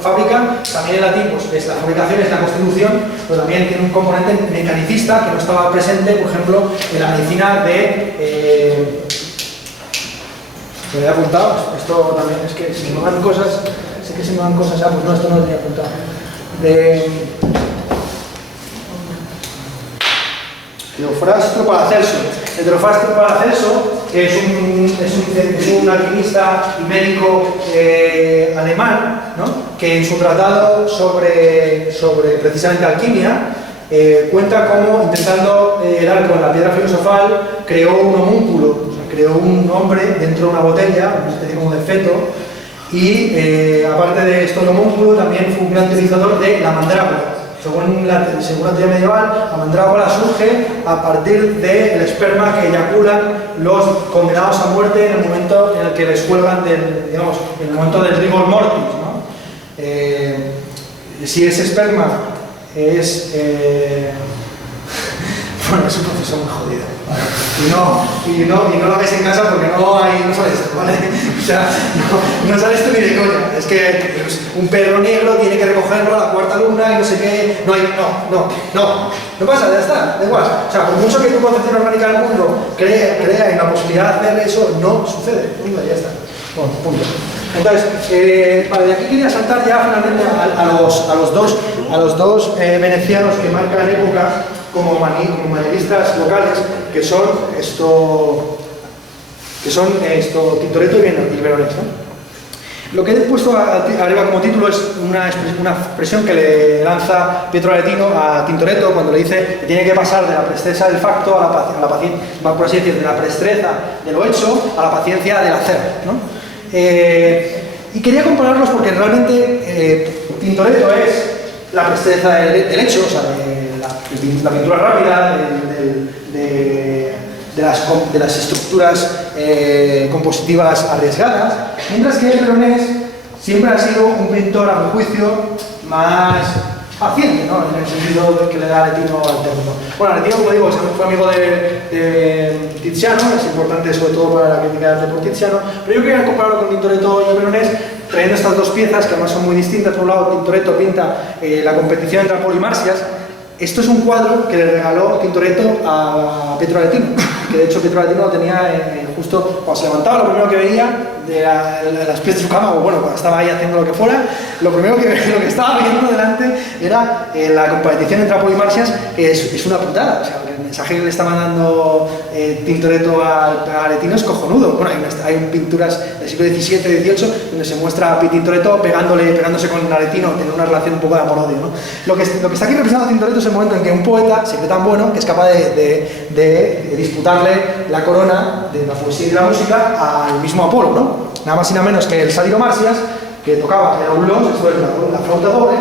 fábrica, también en latín, pues es la fabricación, es la constitución, pero también tiene un componente mecanicista que no estaba presente, por ejemplo, en la medicina de... me había apuntado, esto también es que si me dan cosas, sé que si me dan cosas, pues no, esto no lo tenía apuntado. Teofrasto Paracelso. El Teofrasto Paracelso, que es un alquimista y médico alemán, ¿no? Que en su tratado sobre precisamente alquimia cuenta cómo, intentando dar con la piedra filosofal, creó un homúnculo, o sea, creó un hombre dentro de una botella, una especie como de feto, y aparte de esto, el homúnculo también fue un gran utilizador de la mandrágora. Según la teoría medieval, la mandrágora surge a partir del esperma que eyaculan los condenados a muerte en el momento en el que les cuelgan en el momento del rigor mortis, ¿no? Si ese esperma es... bueno, es un proceso muy jodido, ¿vale? Y no lo hagáis en casa porque no sale esto, ¿vale? O sea, no sale esto ni de coña. Es que un perro negro tiene que recogerlo a la cuarta luna y no sé qué. No pasa, ya está, da igual. O sea, por mucho que tu concepción orgánica del mundo crea en la posibilidad de hacer eso, no sucede. Punto, ya está. Bueno, punto. Entonces, de aquí quería saltar ya finalmente a los dos venecianos que marcan época como manieristas locales, que son Tintoretto y Veronés, ¿no? Lo que he puesto arriba como título es una expresión que le lanza Pietro Aretino a Tintoretto cuando le dice que tiene que pasar de la presteza del facto a la paciencia, por así decir, de la prestreza de lo hecho a la paciencia del hacer, ¿no? Y quería compararlos porque realmente Tintoretto es la prestreza del hecho, o sea, la pintura rápida, de las estructuras compositivas arriesgadas, mientras que Veronés siempre ha sido un pintor, a mi juicio, más paciente, ¿no? En el sentido que le da Aretino al término. Bueno, Aretino, como digo, fue amigo de Tiziano, es importante sobre todo para la crítica de arte por Tiziano, pero yo quería compararlo con Tintoretto y Veronés, trayendo estas dos piezas que además son muy distintas. Por un lado, Tintoretto pinta la competición entre Apolo y Marsias. Esto es un cuadro que le regaló Tintoretto a Pietro Aretino. que de hecho Pietro Aretino lo tenía justo cuando se levantaba, lo primero que veía de las pies de su cama, o bueno, cuando estaba ahí haciendo lo que fuera, lo primero que estaba viendo delante era la competición entre Apolo y Marcias, que es una putada. O sea, el mensaje que le está mandando Tintoretto a Aretino es cojonudo. Bueno, hay pinturas del siglo XVII, XVIII, donde se muestra a Tintoretto pegándose con Aretino, tiene una relación un poco de amor-odio, ¿no? Lo que está aquí representado Tintoretto es el momento en que un poeta se cree tan bueno que es capaz de disputarle la corona de la poesía y de la música al mismo Apolo, ¿no? Nada más y nada menos que el sátiro Marcias, que tocaba el aulón, esto es la flauta doble,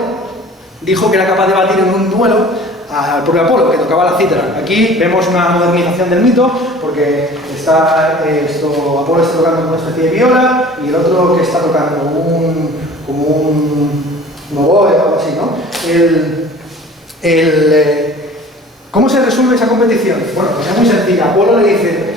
dijo que era capaz de batir en un duelo al propio Apolo, que tocaba la cítara. Aquí vemos una modernización del mito, porque está Apolo está tocando una especie de viola y el otro que está tocando como un oboe o algo así, ¿no? ¿Cómo se resuelve esa competición? Bueno, pues es muy sencilla. Apolo le dice,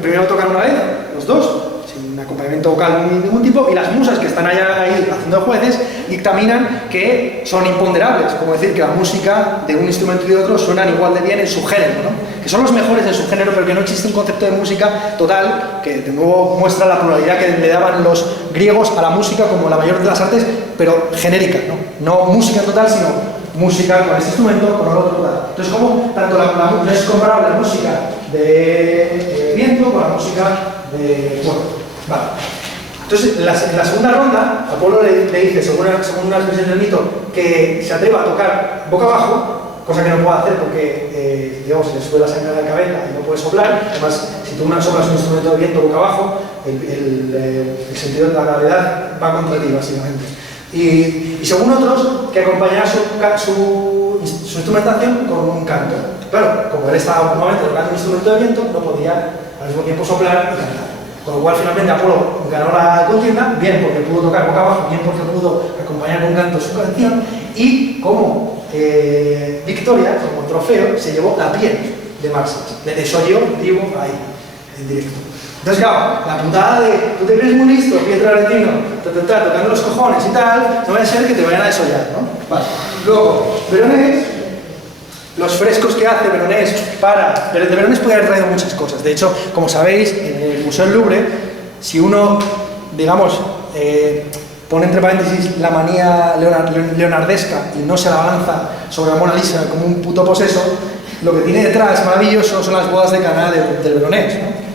primero tocan una vez, los dos, sin acompañamiento vocal de ningún tipo, y las musas que están allá ahí haciendo jueces dictaminan que son imponderables, como decir que la música de un instrumento y de otro suenan igual de bien en su género, ¿no? Que son los mejores en su género, pero que no existe un concepto de música total, que de nuevo muestra la pluralidad que le daban los griegos a la música como la mayor de las artes, pero genérica, no música total, sino música con este instrumento, con el otro total. Entonces, como tanto no es comparable la música de viento con la música de... Bueno, vale. Entonces, en la segunda ronda, Apolo le dice, según una expresión del mito, que se atreva a tocar boca abajo, cosa que no puede hacer porque, digamos, se le sube la sangre a la cabeza y no puede soplar. Además, si tú soplas un instrumento de viento boca abajo, el sentido de la gravedad va contra ti, básicamente. Y según otros, que acompañará su instrumentación con un canto. Claro, como él estaba nuevamente tocando un instrumento de viento, no podía al mismo tiempo soplar y cantar. Con lo cual, finalmente, Apolo ganó la contienda, bien porque pudo tocar boca abajo, bien porque pudo acompañar con canto su canción, y como victoria, como trofeo, se llevó la piel de Marcias. Le desolló vivo ahí, en directo. Entonces, claro, la putada de tú te crees muy listo, Pietro Aretino, tocando los cojones y tal, no vaya a ser que te vayan a desollar, ¿no? Vale. Luego, Veronés, los frescos que hace Veronés de Veronés puede haber traído muchas cosas. De hecho, como sabéis, en el Museo del Louvre, si uno, digamos, pone entre paréntesis la manía leonardesca y no se la avanza sobre la Mona Lisa como un puto poseso, lo que tiene detrás maravilloso son las bodas de Caná del Veronés, ¿no?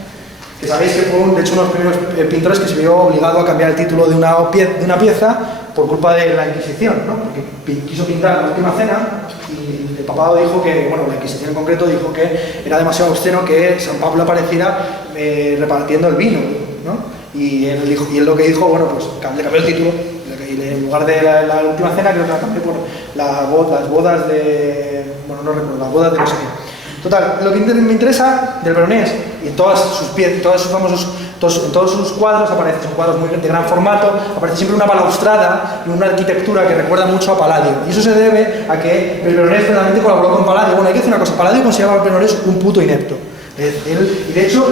Que sabéis que fue, de hecho, uno de los primeros pintores que se vio obligado a cambiar el título de una pieza por culpa de la Inquisición, ¿no? Porque quiso pintar la Última Cena y el papado dijo que, bueno, la Inquisición en concreto dijo que era demasiado obsceno que San Pablo apareciera repartiendo el vino, ¿no? Y él lo que dijo, bueno, pues le cambió el título y en lugar de la Última Cena creo que la cambié por las bodas de... bueno, no recuerdo, las bodas de no sé qué. Total, lo que me interesa del Veronés, y en todos sus cuadros aparecen, son cuadros de gran formato, aparece siempre una balaustrada y una arquitectura que recuerda mucho a Palladio. Y eso se debe a que el Veronés realmente colaboró con Palladio. Bueno, hay que decir una cosa, Palladio consideraba al Veronés un puto inepto. Y de hecho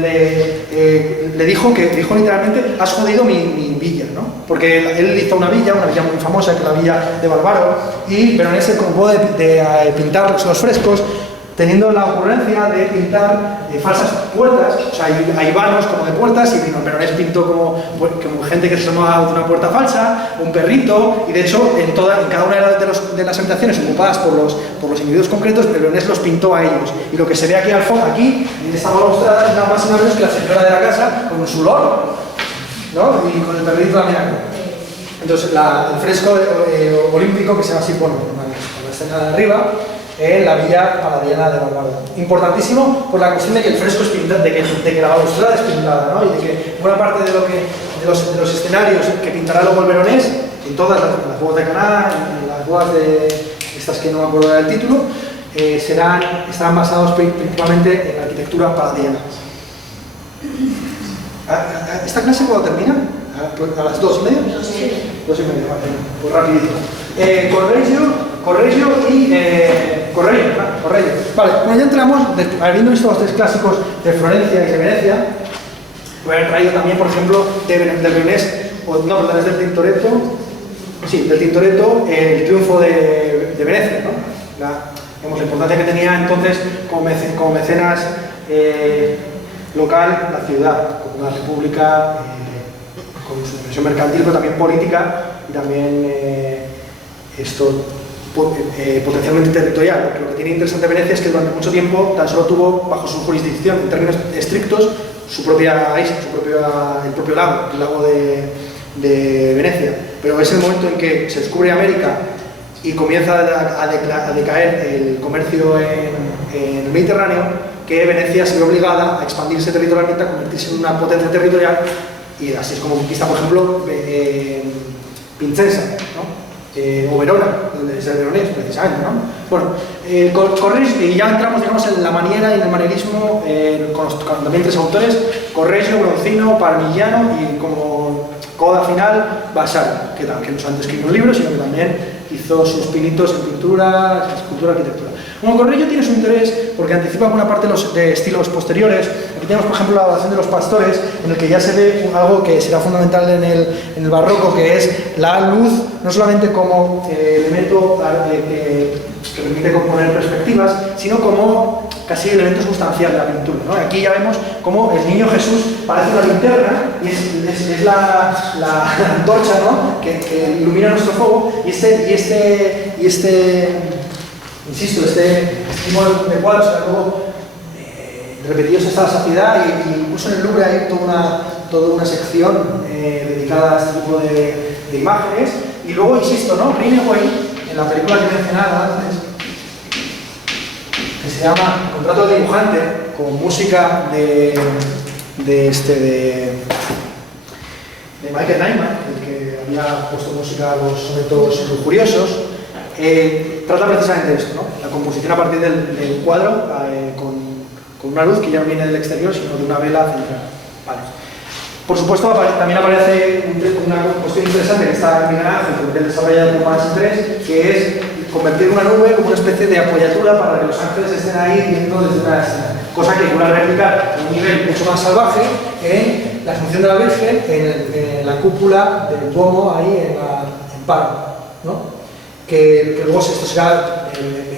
le dijo literalmente, has jodido mi villa, ¿no? Porque él hizo una villa muy famosa, que es la villa de Barbaro, y Veronés se ocupó de pintar los frescos, teniendo la ocurrencia de pintar falsas puertas, o sea, hay vanos como de puertas, y Veronés pintó como gente que se asomaba de una puerta falsa, un perrito, y de hecho en cada una de las habitaciones ocupadas por los individuos concretos, Veronés los pintó a ellos. Y lo que se ve aquí al fondo, aquí, en esta balaustrada, es nada más y nada menos que la señora de la casa con su loro, ¿no? Y con el perrito también aquí. Entonces, el fresco olímpico, que se llama así, bueno, con la escena de arriba, en la villa paladiana de Barbaro. Importantísimo por la cuestión de que el fresco es pintado, de que la balaustrada es pintada, ¿no? Y de que buena parte de los escenarios que pintará luego el Veronés, en todas las bodas de Caná, en las bodas de estas que no me acuerdo del título, estarán basados principalmente en la arquitectura paladiana. ¿Esta clase cuándo termina? ¿A las 2:30? 2:30, vale, pues rapidito. Correggio. Vale, bueno, ya entramos, habiendo visto los tres clásicos de Florencia y de Venecia, voy a haber traído también, por ejemplo, del Veronés, es del Tintoretto, sí, del Tintoretto, el triunfo de Venecia, ¿no? La importancia que tenía entonces como mecenas local, la ciudad, como una república con su dimensión mercantil, pero también política y también potencialmente territorial. Porque lo que tiene interesante Venecia es que durante mucho tiempo tan solo tuvo bajo su jurisdicción, en términos estrictos, su propia isla, el propio lago, el lago de Venecia. Pero es el momento en que se descubre América y comienza a decaer el comercio en el Mediterráneo, que Venecia se ve obligada a expandirse territorialmente, a convertirse en una potencia territorial, y así es como conquista, por ejemplo, Vicenza, ¿no? O Verona, donde es el veronés, precisamente, ¿no? Bueno, Correggio, y ya entramos, digamos, en la maniera y en el manierismo, con también tres autores: Correggio, Bronzino, Parmigiano y como coda final, Vasari, que no solamente escribió un libro, sino que también hizo sus pinitos en pintura, escultura, arquitectura. Bueno, Correggio tiene su interés porque anticipa buena parte de estilos posteriores. Aquí tenemos, por ejemplo, la adoración de los pastores, en el que ya se ve algo que será fundamental en el barroco, que es la luz, no solamente como elemento que permite componer perspectivas, sino como casi elemento sustancial de la pintura, ¿no? Aquí ya vemos cómo el niño Jesús parece una linterna y es la antorcha, ¿no? que ilumina nuestro fuego, y insisto, este tipo de cuadros que luego repetidos hasta la saciedad, y incluso en el Louvre hay toda una sección dedicada a este tipo de imágenes. Y luego, insisto, ¿no? Greenaway, en la película que mencionaba antes, que se llama Contrato de dibujante, con música de Michael Nyman, el que había puesto música a los sonetos lujuriosos. Trata precisamente esto, ¿no? La composición a partir del cuadro, con una luz que ya no viene del exterior, sino de una vela central. Vale. Por supuesto, también aparece una cuestión interesante que está en Miguel Ángel, que él desarrolla en Comanche 3, que es convertir una nube como una especie de apoyatura para que los ángeles estén ahí viendo desde una escena. Cosa que igual replicar a un nivel mucho más salvaje en la Asunción de la Virgen, en la cúpula del Duomo, ahí en Parma, ¿no? Que luego esto será,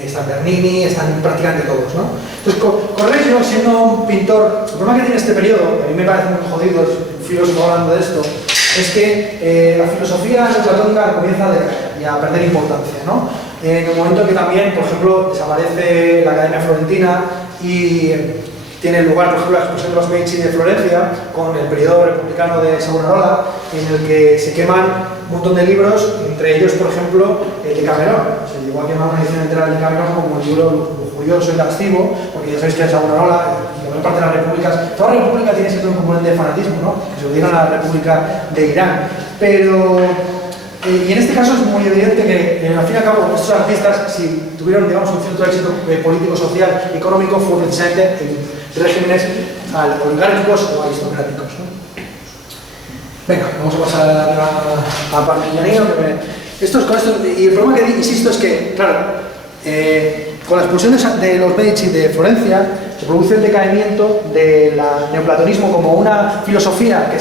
están Bernini, están prácticamente todos, ¿no? Entonces, Correggio, siendo un pintor, el problema que tiene este periodo, a mí me parece muy jodido, un filósofo hablando de esto, es que la filosofía neoplatónica comienza a decaer y a perder importancia, ¿no? En el momento que también, por ejemplo, desaparece la Academia Florentina y tiene lugar, por ejemplo, la explosión de los Medici de Florencia, con el periodo republicano de Savonarola, en el que se queman un montón de libros, entre ellos, por ejemplo, el de Camerón. Se llegó a quemar una edición entera de Camerón como un libro lujurioso y lascivo, porque ya sabéis que en Savonarola, y la mayor parte de las repúblicas, toda república tiene siempre un componente de fanatismo, ¿no? Que se lo dieron a la República de Irán. Pero, y en este caso es muy evidente que, al fin y al cabo, estos artistas, si tuvieron, digamos, un cierto éxito político, social, económico, fue precisamente en regímenes oligárquicos o aristocráticos, ¿no? Venga, vamos a pasar a Parmigianino, y el problema que insisto es que, claro, con la expulsión de los Medici de Florencia, se produce el decaimiento del neoplatonismo como una filosofía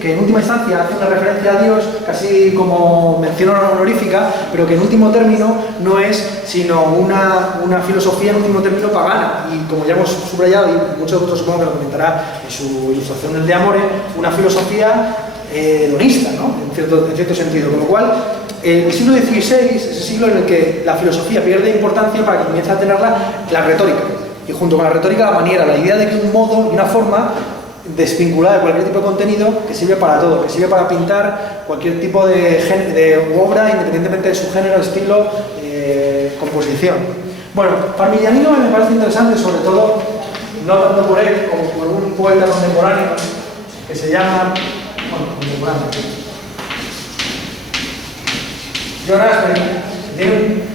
que en última instancia hace una referencia a Dios, casi como mención honorífica, pero que en último término no es sino una filosofía en último término pagana, y como ya hemos subrayado, y muchos de vosotros supongo que lo comentará en su ilustración del De Amore, una filosofía hedonista, ¿no? En cierto sentido, con lo cual el siglo XVI es el siglo en el que la filosofía pierde importancia para que comience a tenerla la retórica, y junto con la retórica la maniera, la idea de que un modo y una forma desvinculada de cualquier tipo de contenido que sirve para todo, que sirve para pintar cualquier tipo de obra, independientemente de su género, estilo, composición. Bueno, Parmigianino me parece interesante, sobre todo, no tanto por él como por un poeta contemporáneo que se llama, contemporáneo, John Ashbery.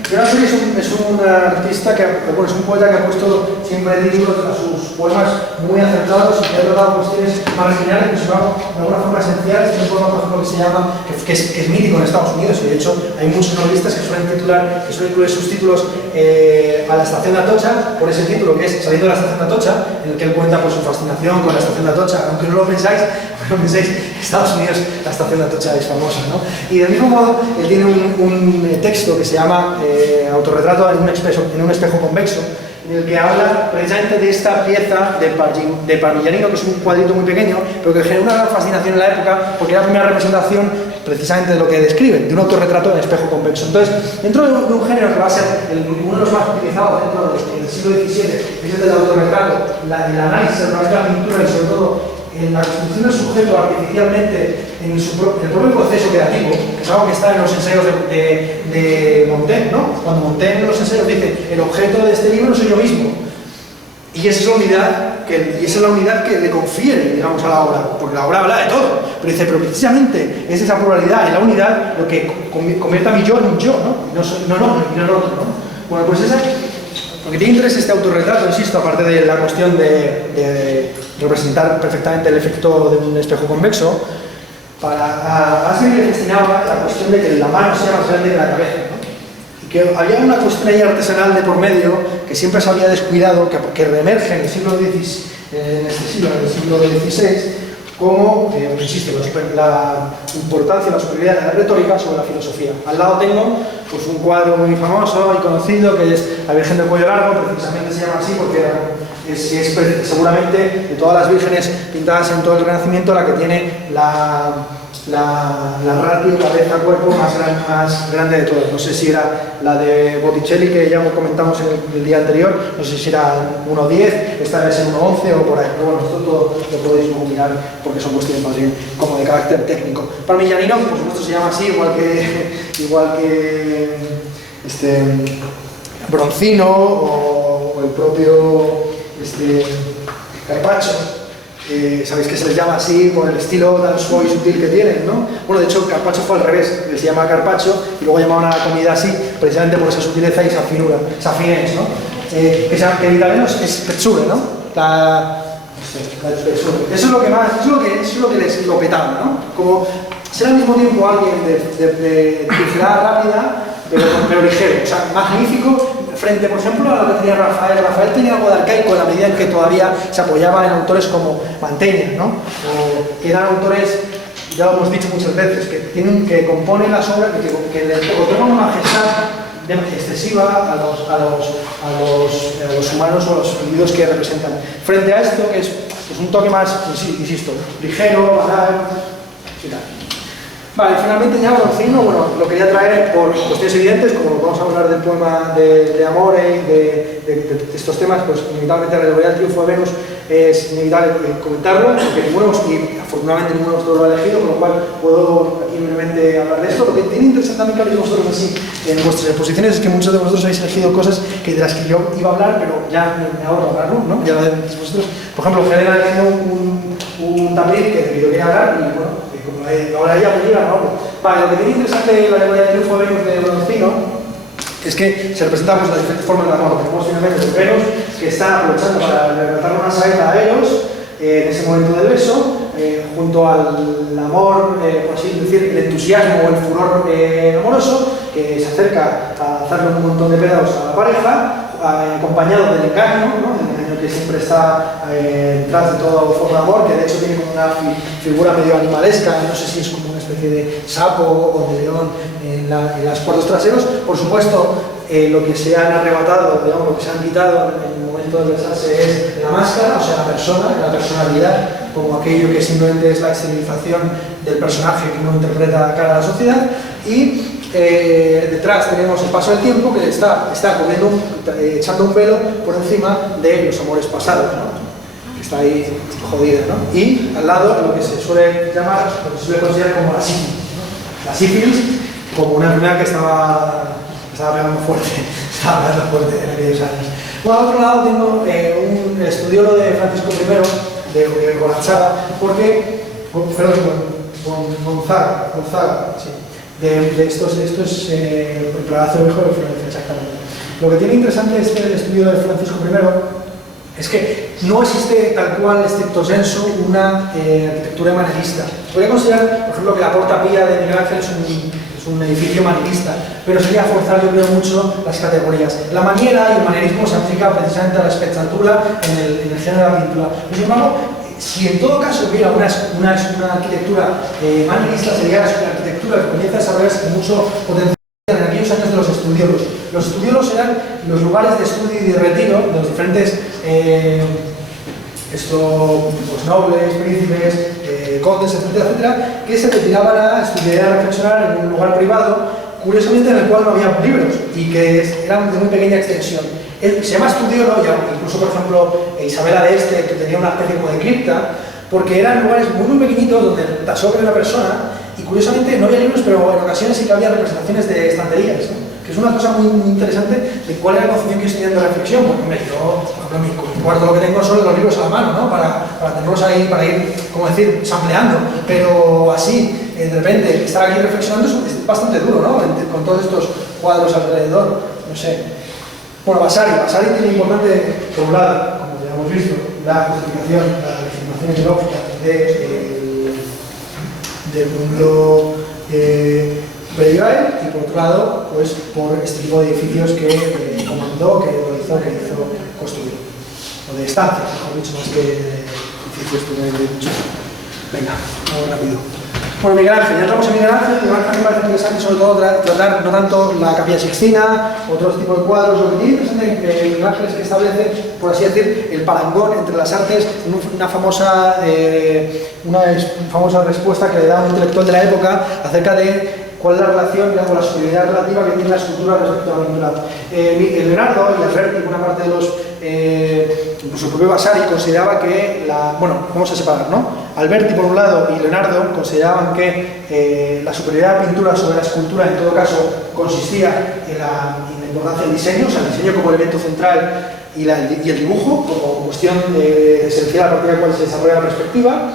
John Ashbery es un artista es un poeta que ha puesto siempre títulos a sus poemas muy acertados y que ha tratado cuestiones marginales, que son de alguna forma esenciales. Tiene un poema, por ejemplo, que se llama, que es mítico en Estados Unidos, y de hecho hay muchos novelistas que suelen incluir sus títulos a la estación de Atocha, por ese título, que es Saliendo de la estación de Atocha, en el que él cuenta su fascinación con la estación de Atocha, aunque no lo pensáis, Estados Unidos, la estación de Atocha es famosa, ¿no? Y del mismo modo, él tiene un texto que se llama Autorretrato en un espejo convexo, en el que habla precisamente de esta pieza de Parmigianino, que es un cuadrito muy pequeño, pero que generó una gran fascinación en la época porque era la primera representación precisamente de lo que describen, de un autorretrato en espejo convexo. Entonces, dentro de un género que va a ser uno de los más utilizados dentro del siglo XVII, que es el del autorretrato, el análisis de la pintura y sobre todo en la construcción del sujeto artificialmente en el propio proceso creativo, que es algo que está en los ensayos de Montaigne, ¿no? Cuando Montaigne en los ensayos dice, el objeto de este libro soy yo mismo. Y esa es la unidad que le confiere, digamos, a la obra, porque la obra habla de todo, pero dice, pero precisamente es esa pluralidad en la unidad lo que convierte a mi yo en un yo, ¿no? Y no en otro, ¿no? Bueno, pues lo que tiene interés este autorretrato, insisto, aparte de la cuestión de representar perfectamente el efecto de un espejo convexo, a Asbury le fascinaba la cuestión de que la mano sea más grande que la cabeza, ¿no? Y que había una cuestión ahí artesanal de por medio que siempre se había descuidado, que reemerge en el siglo XVI, como, insisto, la importancia, la superioridad de la retórica sobre la filosofía. Al lado tengo pues, un cuadro muy famoso y conocido que es La Virgen del Cuello Largo, precisamente se llama así porque es seguramente de todas las vírgenes pintadas en todo el Renacimiento la que tiene la ratio cabeza-cuerpo más grande de todas. No sé si era la de Botticelli que ya comentamos en el día anterior, no sé si era 1,10, esta vez en 1,11 o por ahí, pero bueno, esto todo lo podéis mirar porque son cuestiones más bien como de carácter técnico. Parmigianino, por supuesto, se llama así, igual que Bronzino o el propio Carpaccio. Sabéis que se les llama así por el estilo tan suave y sutil que tienen, ¿no? Bueno, de hecho, Carpaccio fue al revés, se llama Carpaccio y luego llamaban a la comida así, precisamente por esa sutileza y esa finura, esa finesse, ¿no? Que en italiano es pezzure, ¿no? Eso es lo que más, eso es lo que les lo petaba, ¿no? Como ser al mismo tiempo alguien de tirada rápida, pero ligero, o sea, magnífico. Frente, por ejemplo, a lo que tenía Rafael. Rafael tenía algo de arcaico en la medida en que todavía se apoyaba en autores como Mantegna, ¿no? O que eran autores, ya lo hemos dicho muchas veces, que componen las obras, que le otorgan una majestad excesiva a los humanos o a los individuos que representan. Frente a esto, que es un toque más, insisto, ligero, banal, y tal. Vale, finalmente ya Bronzino, bueno, lo quería traer por cuestiones evidentes, como vamos a hablar del poema de Amore y de estos temas, pues inevitablemente la alegoría del triunfo de Venus es inevitable comentarlo, porque ninguno, y afortunadamente ninguno lo ha elegido, con lo cual puedo aquí brevemente hablar de esto. Lo que tiene interesante también que habéis vosotros así en vuestras exposiciones es que muchos de vosotros habéis elegido cosas de las que yo iba a hablar, pero ya me ahorro hablar, ¿no? Ya lo decís vosotros. Por ejemplo, Helena tiene un tapiz que yo quería hablar y bueno, ahora ya me llega, ¿no? Vale, lo que tiene interesante la alegoría del triunfo de Venus de Bronzino es que se representan pues, las diferentes formas de amor. Tenemos finalmente Venus que está aprovechando para levantar una saeta a Eros en ese momento del beso, junto al amor, por así decir, el entusiasmo o el furor amoroso, que se acerca a hacerle un montón de pedazos a la pareja, acompañado del engaño, ¿no? El engaño que siempre está detrás de toda forma de amor, que de hecho tiene como una figura medio animalesca, no sé si es como una especie de sapo o de león en las cuartos traseros. Por supuesto, lo que se han arrebatado, digamos, lo que se han quitado en el momento de besarse es la máscara, o sea, la persona, la personalidad, como aquello que simplemente es la exteriorización del personaje que uno interpreta cara a la sociedad. Y detrás tenemos el paso del tiempo que está echando un velo por encima de los amores pasados, ¿no? Que está ahí jodida, ¿no? Y al lado lo que se suele llamar, lo que se suele considerar como la sífilis, ¿no? La sífilis como una enfermedad que estaba pegando fuerte en aquellos años. Bueno, al otro lado tengo un estudio de Francisco I de Gonzaga, Gonzaga, sí. Esto es el Palacio Viejo de Florencia, exactamente. Lo que tiene interesante este estudio de Francisco I es que no existe tal cual, stricto sensu, una arquitectura manierista. Podría considerar, por ejemplo, que la Porta Pía de Miguel Ángel es un edificio manierista, pero sería forzar, yo creo, mucho las categorías. La maniera y el manierismo se aplica precisamente a la spezzatura en el género de la pintura. Sin embargo, si en todo caso hubiera una arquitectura manierista, sería una arquitectura que comienza a desarrollarse con mucho potencial en aquellos años de los estudiosos. Los estudiolos eran los lugares de estudio y de retiro de los diferentes pues, nobles, príncipes, condes, etcétera, etcétera, que se retiraban a estudiar, a reflexionar en un lugar privado, curiosamente en el cual no había libros y que eran de muy pequeña extensión. Se llama estudiolo, incluso por ejemplo Isabela de Este, que tenía una especie como de cripta, porque eran lugares muy pequeñitos donde sobre una persona y curiosamente no había libros, pero en ocasiones sí que había representaciones de estanterías, ¿no? Que es una cosa muy interesante de cuál es la concepción que estoy teniendo de reflexión. Porque hombre, yo, por ejemplo, mi cuarto lo que tengo son los libros a la mano, ¿no? Para tenerlos ahí, para ir, como decir, sampleando, pero así, de repente, estar aquí reflexionando es bastante duro, ¿no? Con todos estos cuadros alrededor, no sé. Bueno, Vasari tiene importante, por un lado, como ya hemos visto, la justificación, la legitimación ideológica del mundo medieval y por otro lado, pues por este tipo de edificios que comandó, que realizó, que hizo construir. O de estancias, mejor dicho, más que edificios de mucho. Venga, vamos rápido. Bueno, Miguel Ángel, ya entramos en Miguel Ángel. Miguel Ángel me parece interesante sobre todo tratar no tanto la Capilla Sixtina, otros tipos de cuadros, lo que tiene interesante Miguel Ángel es que establece, por así decir, el parangón entre las artes, una famosa respuesta que le da un intelectual de la época acerca de cuál es la relación o la superioridad relativa que tiene la escultura respecto a la pintura. Leonardo y Alberti, buena parte de los, incluso el propio Vasari, consideraba que bueno, vamos a separar, ¿no? Alberti por un lado y Leonardo consideraban que la superioridad de la pintura sobre la escultura en todo caso consistía en la importancia del diseño, o sea, el diseño como elemento central y el dibujo como cuestión esencial a partir de la cual se desarrolla la perspectiva.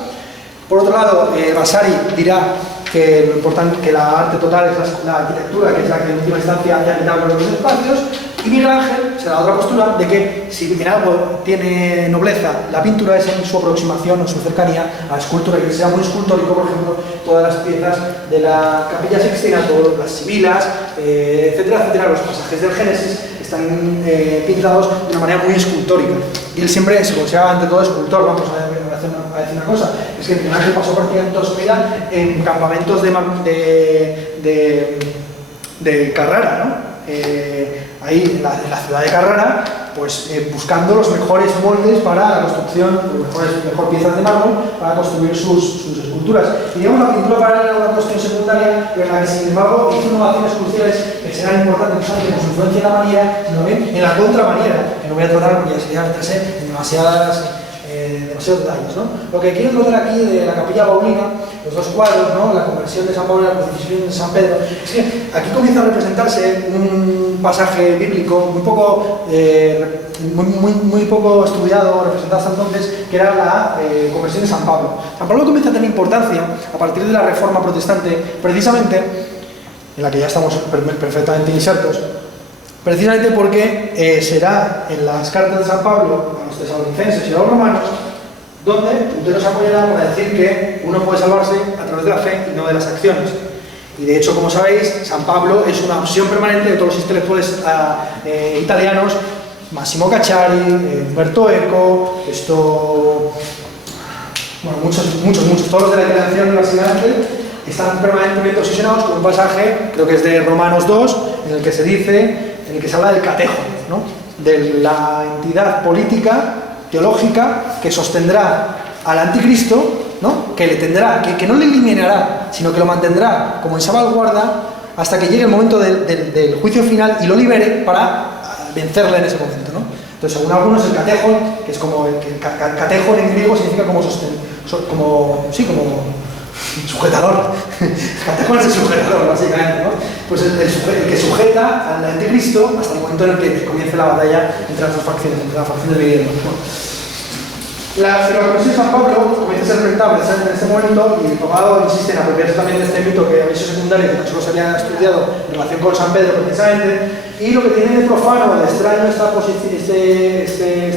Por otro lado, Vasari dirá que lo importante que la arte total es la arquitectura, que es la que en última instancia haya quitado los espacios, y Miguel Ángel se da otra postura de que si en algo tiene nobleza la pintura es en su aproximación o su cercanía a la escultura, y que sea muy escultórico, por ejemplo, todas las piezas de la Capilla Sixtina, todas las sibilas, etcétera, etcétera, los pasajes del Génesis están pintados de una manera muy escultórica. Y él siempre se consideraba ante todo escultor. Vamos a decir una cosa, es que Miguel Ángel pasó prácticamente toda su vida en campamentos de Carrara, ¿no? Ahí en la ciudad de Carrara, pues buscando los mejores moldes para la construcción, las mejores piezas de mármol para construir sus esculturas. Y digamos, la pintura paralela era una cuestión secundaria, pero en la que sin embargo hizo innovaciones cruciales que serán importantes no solamente por su influencia en la manera, sino también en la contramanera, que no voy a tratar porque ya sería meterse en demasiados detalles, ¿no? Lo que quiero tratar aquí de la Capilla Paulina, los dos cuadros, ¿no? La conversión de San Pablo y la crucifixión de San Pedro, es que aquí comienza a representarse un pasaje bíblico muy poco estudiado, representado hasta entonces, que era la conversión de San Pablo. San Pablo comienza a tener importancia a partir de la Reforma Protestante, precisamente, en la que ya estamos perfectamente insertos, precisamente porque será en las cartas de San Pablo a los tesalonicenses y a los romanos donde Lutero se apoyará para decir que uno puede salvarse a través de la fe y no de las acciones. Y de hecho, como sabéis, San Pablo es una obsesión permanente de todos los intelectuales italianos, Massimo Cacciari, Umberto Eco, bueno, muchos, todos los de la italianización básicamente están permanentemente obsesionados con un pasaje, creo que es de Romanos 2, en el que se dice, en el que se habla del catejo, ¿no? De la entidad política, teológica, que sostendrá al anticristo, ¿no? Que le tendrá, que no le eliminará, sino que lo mantendrá como en salvaguarda hasta que llegue el momento del juicio final y lo libere para vencerle en ese momento, ¿no? Entonces, según algunos, el catejón, que es como el catejón en griego significa como sujetador. Catejón es el sujetador, básicamente, ¿no? Pues el que sujeta al anticristo hasta el momento en el que comience la batalla entre las dos facciones, entre la facción de Guillermo. La conversión de San Pablo comienza a ser rentable en este momento, y Tomado insiste en apropiarse también de este mito que había sido secundario, que solo se había estudiado en relación con San Pedro precisamente, y lo que tiene de profano, de extraño esta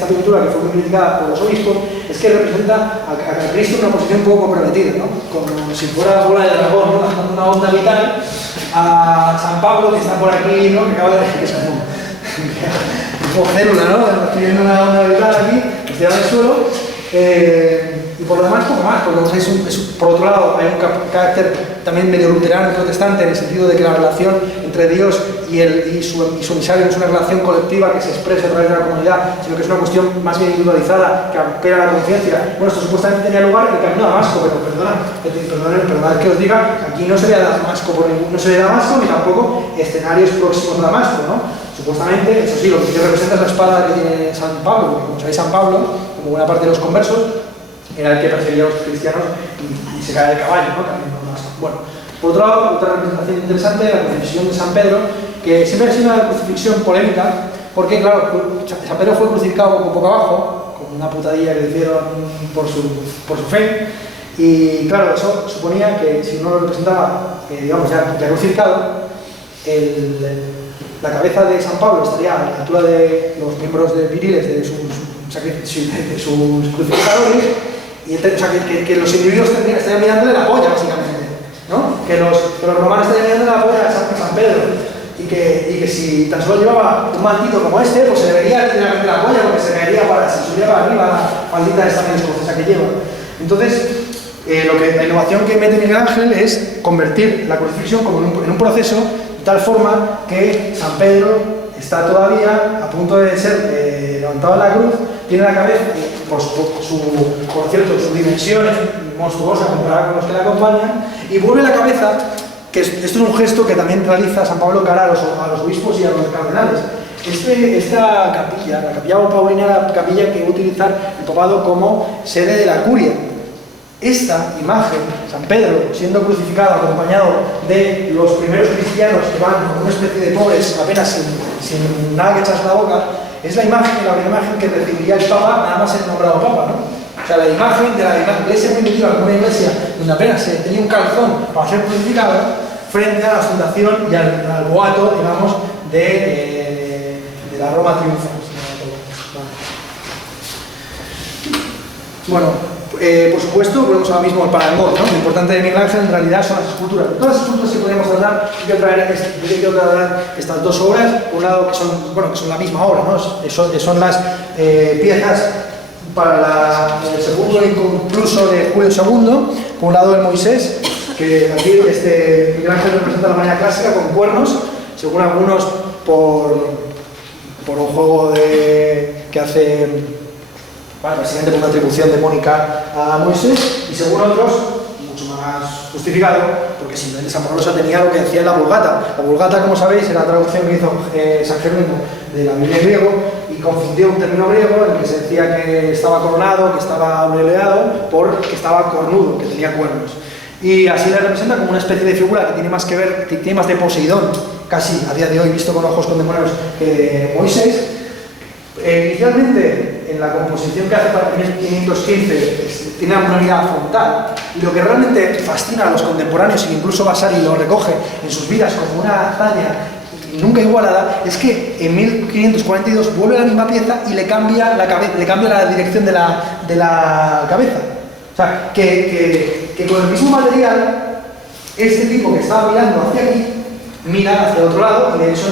pintura que fue muy criticada por los obispos, es que representa a Cristo en una posición un poco comprometida, ¿no? Como si fuera la bola de dragón, ¿no? Lanzando una onda vital a San Pablo, que está por aquí, ¿no? Que acaba de... que es como célula, ¿no? Estoy viendo una onda vital aquí, estoy en el suelo. Y por lo demás, poco más, porque por otro lado hay un carácter también medio luterano y protestante, en el sentido de que la relación entre Dios y su emisario no es una relación colectiva que se expresa a través de la comunidad, sino que es una cuestión más bien individualizada, que apela a la conciencia. Bueno, esto supuestamente tenía lugar en el camino a Damasco, pero perdonad que os diga, aquí no se ve a Damasco, no se ve Damasco ni tampoco escenarios próximos a Damasco, ¿no? Supuestamente, eso sí, lo que representa es la espada que tiene San Pablo, porque como sabéis, San Pablo, como buena parte de los conversos, era el que perseguía a los cristianos y se cae del caballo, ¿no? También por Damasco. Bueno, por otro lado, otra representación interesante, la crucifixión de San Pedro, que siempre ha sido una crucifixión polémica, porque, claro, San Pedro fue crucificado un poco abajo, con una putadilla que le hicieron por su fe, y claro, eso suponía que si uno lo representaba, digamos, ya crucificado, la cabeza de San Pablo estaría a la altura de los miembros viriles de sus crucificadores, y o sea, que los individuos estarían mirándole la polla, básicamente, ¿no? Que los romanos estarían mirando la polla a San Pedro, y que si tan solo llevaba un mantito como este, pues se le vería literalmente la polla, porque se caería se subía para arriba la faldita esta medio escocesa que lleva. Entonces, la innovación que mete Miguel Ángel es convertir la crucifixión como en un proceso de tal forma que San Pedro está todavía a punto de ser levantado en la cruz, tiene la cabeza, por cierto, sus dimensiones monstruosas comparadas con los que la acompañan, y vuelve la cabeza, que esto es un gesto que también realiza San Pablo cara a los obispos y a los cardenales. Esta capilla, la capilla paulina, era la capilla que iba a utilizar el papado como sede de la curia. Esta imagen, San Pedro siendo crucificado acompañado de los primeros cristianos que van con una especie de pobres apenas sin nada que echarse a la boca, es la primera imagen que recibiría el Papa nada más ser nombrado Papa, ¿no? O sea, la imagen de la iglesia primitiva, como una iglesia donde apenas se tenía un calzón para ser crucificado, frente a la fundación y al boato, digamos, de la Roma triunfal. Bueno, por supuesto, volvemos ahora mismo al parangón, ¿no? Lo importante de Miguel Ángel en realidad son las esculturas. De todas las esculturas que podríamos tratar, yo quiero traer estas dos obras, por un lado que son la misma obra, ¿no? Son las piezas para el sepulcro inconcluso de Julio II, por un lado el Moisés, que aquí Miguel Ángel representa de la manera clásica con cuernos, según algunos por un juego que hace, bueno, básicamente por una atribución demónica a Moisés, y según otros, mucho más justificado, porque simplemente San Pablo tenía lo que decía en la Vulgata. La Vulgata, como sabéis, era la traducción que hizo San Jerónimo de la Biblia en griego, y confundió un término griego en el que se decía que estaba coronado, que estaba aureolado, porque estaba cornudo, que tenía cuernos. Y así le representa como una especie de figura que tiene más que ver, que tiene más de Poseidón, casi a día de hoy visto con ojos contemporáneos, que de Moisés. Inicialmente, en la composición que hace para 1515, tiene una mirada frontal, y lo que realmente fascina a los contemporáneos, e incluso Vasari lo recoge en sus vidas como una hazaña nunca igualada, es que en 1542 vuelve la misma pieza y le cambia la dirección de la cabeza. O sea, que con el mismo material, este tipo que estaba mirando hacia aquí, mira hacia el otro lado, y de hecho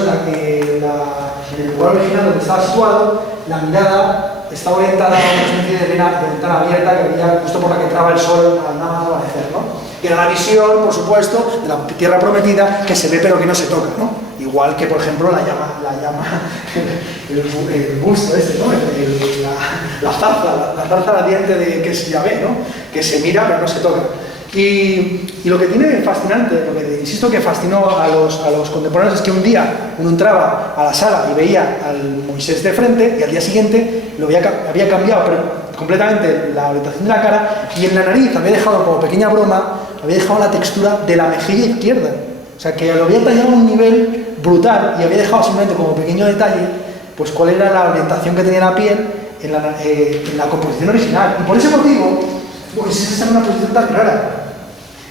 en el lugar original donde estaba situado, la mirada está orientada a una especie de ventana abierta que había justo por la que entraba el sol al nada más amanecer, ¿no? Y era la visión, por supuesto, de la tierra prometida que se ve pero que no se toca, ¿no? Igual que, por ejemplo, la llama el busto este, ¿no? La zarza ardiente que es Yahvé, ¿no? Que se mira pero no se toca. Y lo que tiene fascinante, lo que insisto que fascinó a los contemporáneos, es que un día uno entraba a la sala y veía al Moisés de frente, y al día siguiente había cambiado completamente la orientación de la cara, y en la nariz había dejado, como pequeña broma, había dejado la textura de la mejilla izquierda. O sea, que lo había tallado a un nivel brutal, y había dejado simplemente como pequeño detalle pues cuál era la orientación que tenía la piel en la composición original. Y por ese motivo, Moisés está en una posición tan rara.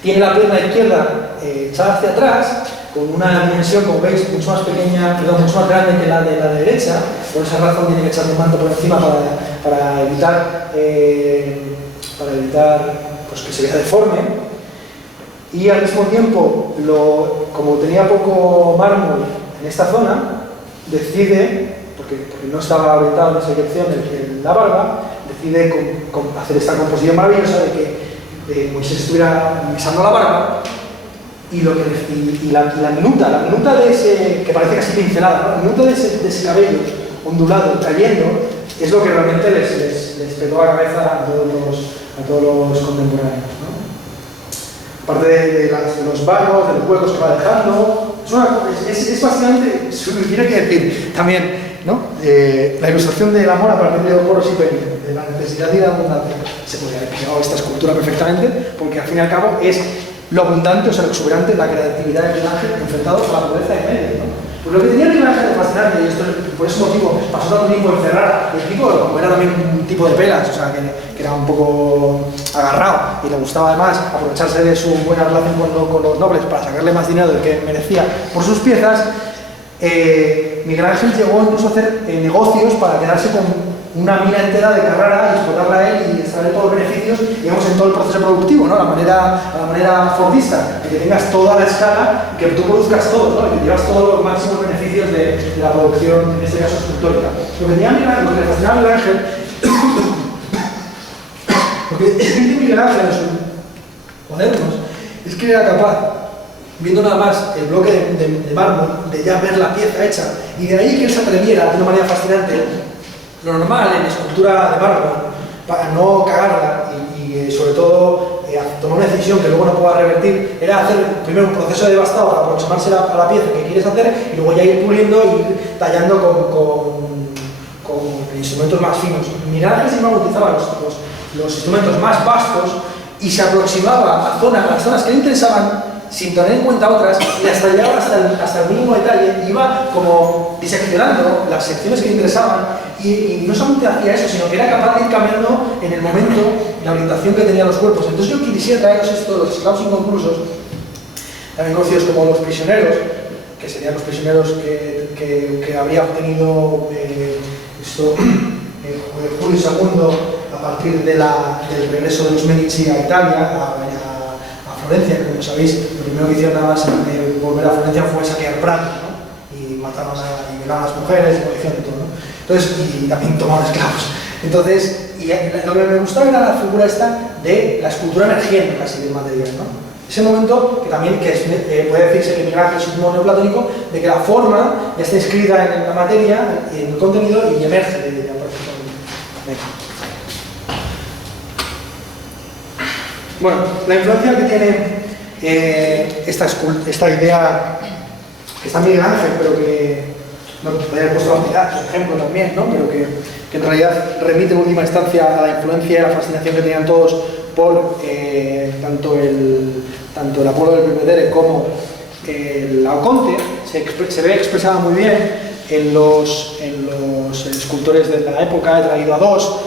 Tiene la pierna izquierda echada hacia atrás, con una dimensión, como veis, mucho más pequeña, mucho más grande que la de la derecha. Por esa razón tiene que echarle un manto por encima para evitar pues, que se vea deforme. Y al mismo tiempo, como tenía poco mármol en esta zona, decide, porque no estaba orientado en esa dirección la barba, decide hacer esta composición maravillosa de que Moisés estuviera besando la barba y la minuta de ese, que parece casi pincelada, ¿no? La minuta de ese cabello ondulado, cayendo, es lo que realmente les petó la cabeza a todos los contemporáneos, ¿no? Aparte de los vanos, de los huecos que va dejando, es básicamente, tiene que decir también, ¿no? La ilustración del amor a partir de los poros y peligro, de la necesidad y la abundancia. Se podría haber pegado esta escultura perfectamente, porque al fin y al cabo es lo abundante, o sea, lo exuberante, la creatividad del Ángel enfrentado a la pobreza de medio, ¿no? Pues lo que tenía el Ángel de fascinante, y esto por ese motivo pasó tanto tiempo encerrado, el tipo, como era también un tipo de pelas, o sea, que era un poco agarrado y le gustaba además aprovecharse de su buena relación con los nobles para sacarle más dinero del que merecía por sus piezas, Miguel Ángel llegó incluso a hacer negocios para quedarse con una mina entera de Carrara y explotarla a él y extraer todos los beneficios, digamos, en todo el proceso productivo, ¿no? A la manera fordista, de que tengas toda la escala y que tú produzcas todo, ¿no? Y que llevas todos los máximos beneficios de la producción, en este caso escultórica. Lo que le fascinaba a Miguel Ángel, porque Miguel Ángel en sus cuadernos es que era capaz, viendo nada más el bloque de mármol, de ya ver la pieza hecha, y de ahí que él se atreviera de una manera fascinante. Lo normal en escultura de mármol, para no cagarla y sobre todo tomar una decisión que luego no pueda revertir, era hacer primero un proceso de devastado para aproximarse a la pieza que quieres hacer y luego ya ir puliendo y ir tallando con instrumentos más finos. Miguel Ángel siempre utilizaba los instrumentos más vastos y se aproximaba a las zonas que le interesaban sin tener en cuenta otras, y hasta llegaba hasta el mínimo detalle, iba como diseccionando las secciones que le interesaban, y no solamente hacía eso, sino que era capaz de ir cambiando en el momento la orientación que tenían los cuerpos. Entonces yo quisiera traeros esto, los esclavos inconclusos, también conocidos como los prisioneros, que serían los prisioneros que habría obtenido Julio II a partir del regreso de los Medici a Italia, a Florencia, que como sabéis, lo primero que hicieron nada más volver a Florencia fue saquear Prato, ¿no? Y mataron y violaron a las mujeres, y hicieron de todo, ¿no? Entonces, y también tomaron esclavos. Entonces, lo que me gustaba era la figura esta de la escultura emergiendo casi del material, ¿no? Ese momento que también puede decirse que Miguel Ángel es un modo neoplatónico, de que la forma ya está inscrita en la materia, en el contenido, y emerge de ella perfectamente. Bueno, la influencia que tiene esta idea que está en Miguel Ángel, pero que no podría haber puesto la unidad, por ejemplo, también, ¿no? Pero que en realidad remite en última instancia a la influencia y a la fascinación que tenían todos por tanto el Apolo del Belvedere como el Laoconte, se ve expresada muy bien en los escultores de la época. He traído a dos.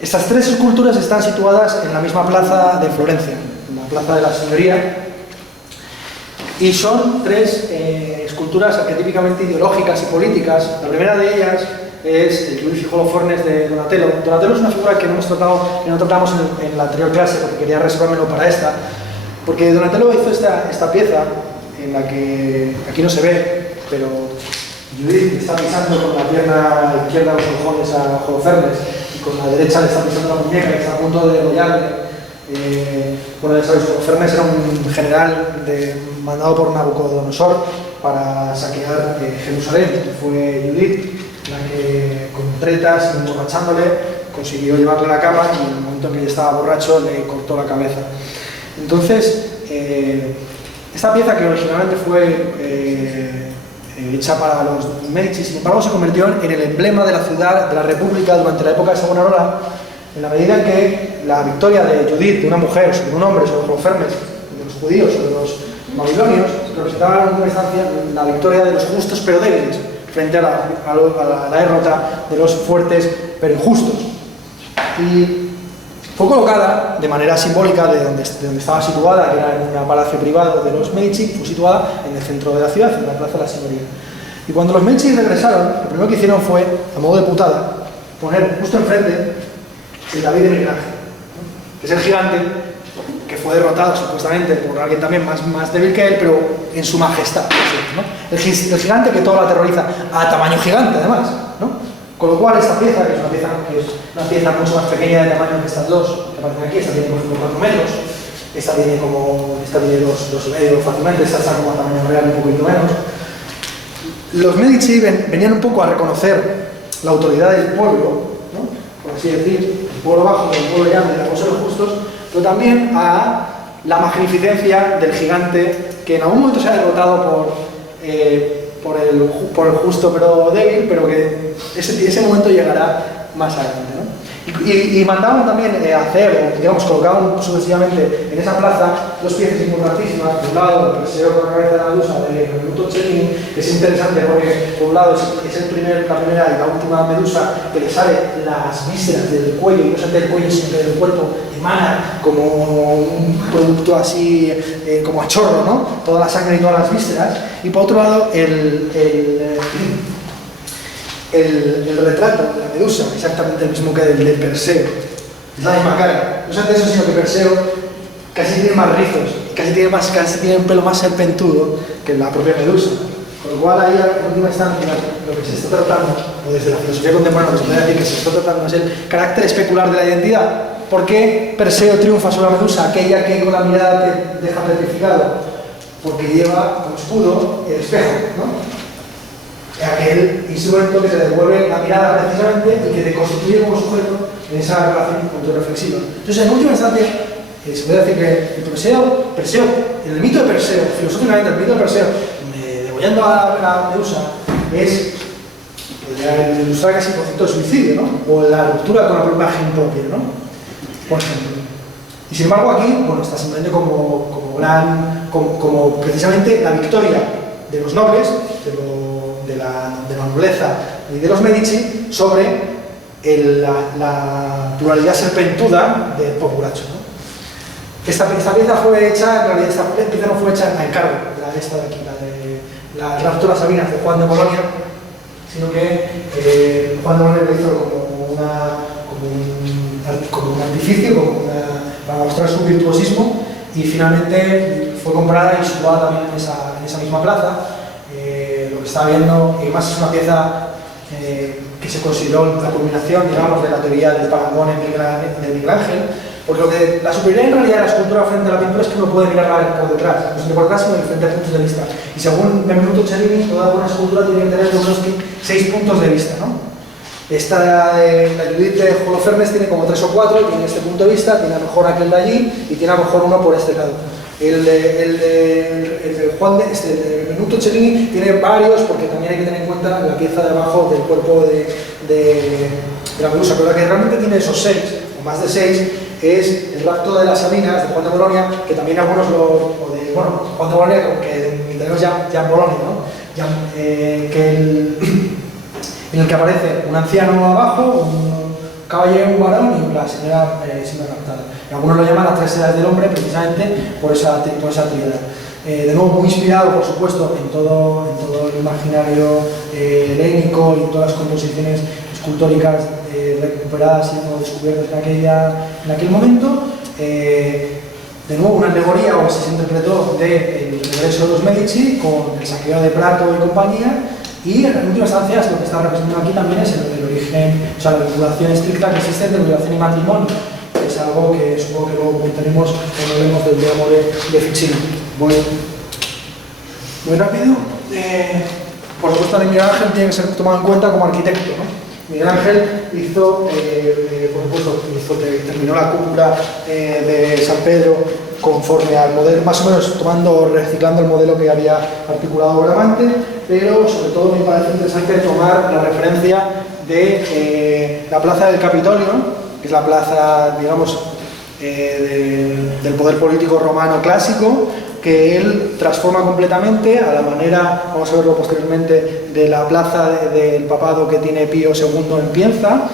Estas tres esculturas están situadas en la misma plaza de Florencia, en la plaza de la Signoria, y son tres esculturas arquetípicamente ideológicas y políticas. La primera de ellas es el Giudice Holofernes de Donatello. Donatello es una figura que no tratamos en la anterior clase, porque quería reservármelo para esta, porque Donatello hizo esta pieza en la que aquí no se ve, pero Judith está pisando con la pierna izquierda los cojones a Holofernes, con la derecha le está pisando la muñeca que está a punto de degollarle. Bueno, ya sabéis, Holofernes era un general mandado por Nabucodonosor para saquear Jerusalén. Fue Judith la que, con tretas, emborrachándole, consiguió llevarle a la cama y en el momento en que ya estaba borracho le cortó la cabeza. Entonces, esta pieza, que originalmente fue hecha para los Medici, sin embargo se convirtió en el emblema de la ciudad, de la república durante la época de Savonarola, en la medida en que la victoria de Judith, de una mujer sobre un hombre, sobre Holofernes, de los judíos, sobre los babilonios, representaba en última instancia la victoria de los justos pero débiles frente a la derrota de los fuertes pero injustos. Y fue colocada de manera simbólica de donde estaba situada, que era en un palacio privado de los Medici, fue situada en el centro de la ciudad, en la plaza de la Signoria. Y cuando los Medici regresaron, lo primero que hicieron fue, a modo de putada, poner justo enfrente el David de Miguel Ángel, ¿no? Que es el gigante que fue derrotado supuestamente por alguien también más débil que él, pero en su majestad, ¿no? El gigante que todo lo aterroriza, a tamaño gigante además, ¿no? Con lo cual esta pieza, que es una pieza mucho más pequeña de tamaño que estas dos, que aparecen aquí, esta tiene por ejemplo 4 metros, esta tiene 2,5 fácilmente, esta está como a tamaño real un poquito menos. Los Medici venían un poco a reconocer la autoridad del pueblo, ¿no? Por así decir, el pueblo bajo, el pueblo llano y la cosa de los justos, pero también a la magnificencia del gigante que en algún momento se ha derrotado por el justo pero débil, pero que ese momento llegará más adelante, ¿no? Y mandaban también hacer, o digamos, colocaban sucesivamente en esa plaza dos piezas importantísimas. Por un lado, el Perseo con la cabeza de la medusa de Benvenuto Cellini, que es interesante porque, por un lado, es la primera y la última medusa que le sale las vísceras del cuello, y no solamente del cuello, sino que del cuerpo emana como un producto así, como a chorro, ¿no? Toda la sangre y todas las vísceras. Y por otro lado, el retrato de la medusa, exactamente el mismo que el de Perseo. Es la misma cara. No solamente eso, sino que Perseo casi tiene más rizos, casi tiene un pelo más serpentudo que la propia medusa. Con lo cual, ahí, en última instancia, lo que se está tratando, o desde la filosofía contemporánea, se puede decir que se está tratando es el carácter especular de la identidad. ¿Por qué Perseo triunfa sobre la medusa, aquella que con la mirada te deja petrificado? Porque lleva como escudo el espejo, ¿no? Aquel instrumento que te devuelve la mirada precisamente y que te constituye como sujeto en esa relación autorreflexiva. Entonces, en última instancia, se puede decir que el Perseo, el mito de Perseo, filosóficamente el mito de Perseo, degollando a la medusa, es ilustrar casi el concepto de suicidio, ¿no? O la ruptura con la propia imagen propia, ¿no? Por ejemplo. Y sin embargo, aquí, bueno, está simplemente como precisamente la victoria de los nobles, de la nobleza y de los Medici sobre la pluralidad serpentuda del populacho, ¿no? Esta pieza fue hecha, en realidad esta pieza no fue hecha en encargo, esta de aquí, la de las Rapturas Sabinas de Juan de Bolonia, sino que Juan de Bolonia lo hizo como un artificio, para mostrar su virtuosismo, y finalmente fue comprada y situada también en esa misma plaza. Lo que está viendo, y además es una pieza que se consideró la culminación, digamos, de la teoría del parangón de Miguel Ángel, porque la superioridad en realidad de la escultura frente a la pintura es que uno puede mirarla por detrás, no solo por detrás, sino de diferentes puntos de vista. Y según Benvenuto Cellini, toda buena escultura tiene que tener de unos 6 puntos de vista, ¿no? Esta de la Judith de Holofernes tiene como 3 o 4, tiene este punto de vista, tiene a lo mejor aquel de allí y tiene a lo mejor uno por este lado. El de Benvenuto Cellini tiene varios, porque también hay que tener en cuenta la pieza de abajo del cuerpo de la medusa, pero la que realmente tiene esos 6, o más de 6, es el rapto de las Sabinas de Juan de Bolonia, que también algunos Juan de Bolonia, que en italiano es Gian Bologna, ¿no? En el que aparece un anciano abajo, un caballero, un varón y la señora siendo raptada. Algunos lo llaman las 3 edades del hombre precisamente por esa trinidad. De nuevo, muy inspirado, por supuesto, en todo el imaginario helénico y en todas las composiciones escultóricas recuperadas y descubiertas en aquel momento. De nuevo, una alegoría, o se interpretó, del regreso de los Medici con el saqueo de Prato y compañía. Y en última instancia, lo que está representando aquí también es el origen, o sea, la vinculación estricta que existe entre violación y matrimonio, que es algo que supongo que luego tenemos cuando hablemos del diálogo de Ficino. Voy muy rápido. Por supuesto, Miguel Ángel tiene que ser tomado en cuenta como arquitecto, ¿no? Miguel Ángel terminó la cúpula de San Pedro conforme al modelo, más o menos reciclando el modelo que había articulado Bramante, pero sobre todo me parece interesante tomar la referencia de la plaza del Capitolio, que es la plaza, digamos, del poder político romano clásico, que él transforma completamente a la manera, vamos a verlo posteriormente, de la plaza del papado que tiene Pío II en Pienza,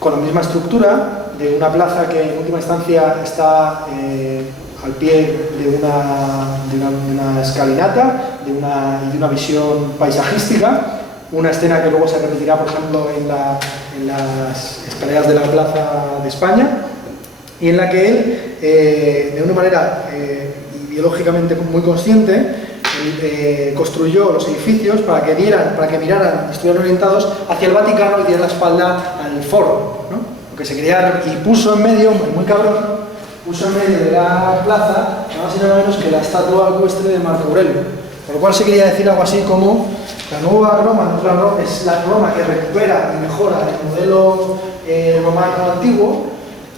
con la misma estructura, de una plaza que en última instancia está al pie de una escalinata, de una visión paisajística, una escena que luego se repetirá, por ejemplo, en las escaleras de la Plaza de España, y en la que él, de una manera ideológicamente muy consciente, construyó los edificios para que miraran, estuvieran orientados hacia el Vaticano y dieran la espalda al foro, ¿no? Lo que se quería, y puso en medio, muy cabrón, puso en medio de la plaza, nada más y nada menos que la estatua ecuestre de Marco Aurelio. Por lo cual se quería decir algo así como la nueva Roma, es la Roma que recupera y mejora el modelo romano antiguo,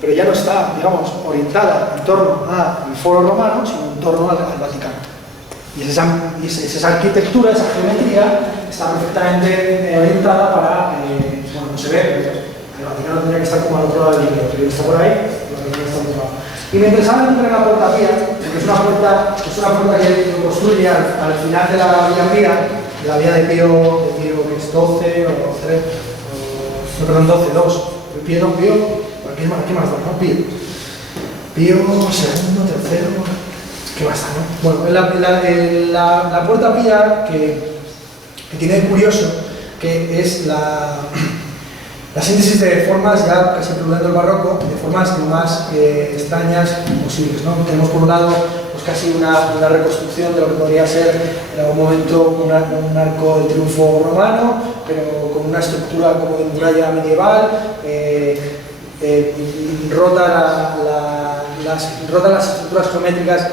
pero ya no está, digamos, orientada en torno al foro romano, sino en torno al Vaticano. Y esa arquitectura, esa geometría, está perfectamente orientada para, bueno, no se ve, pero el Vaticano tendría que estar como al otro lado del libro, pero está por ahí, el Vaticano está al otro lado. Y me interesaba entrar en la puerta Pía, porque es una puerta que construye al final de la vía de Pío, que es 12 o 3, no, perdón, 2, Pío, ¿qué más da, no? Pío, segundo, tercero, ¿qué más da, no? Bueno, la puerta Pía, que tiene de curioso, que es la síntesis de formas, ya casi incluyendo el barroco, de formas lo más extrañas posibles, ¿no? Tenemos por un lado pues casi una reconstrucción de lo que podría ser en algún momento un arco de triunfo romano, pero con una estructura como de muralla medieval, rota las estructuras geométricas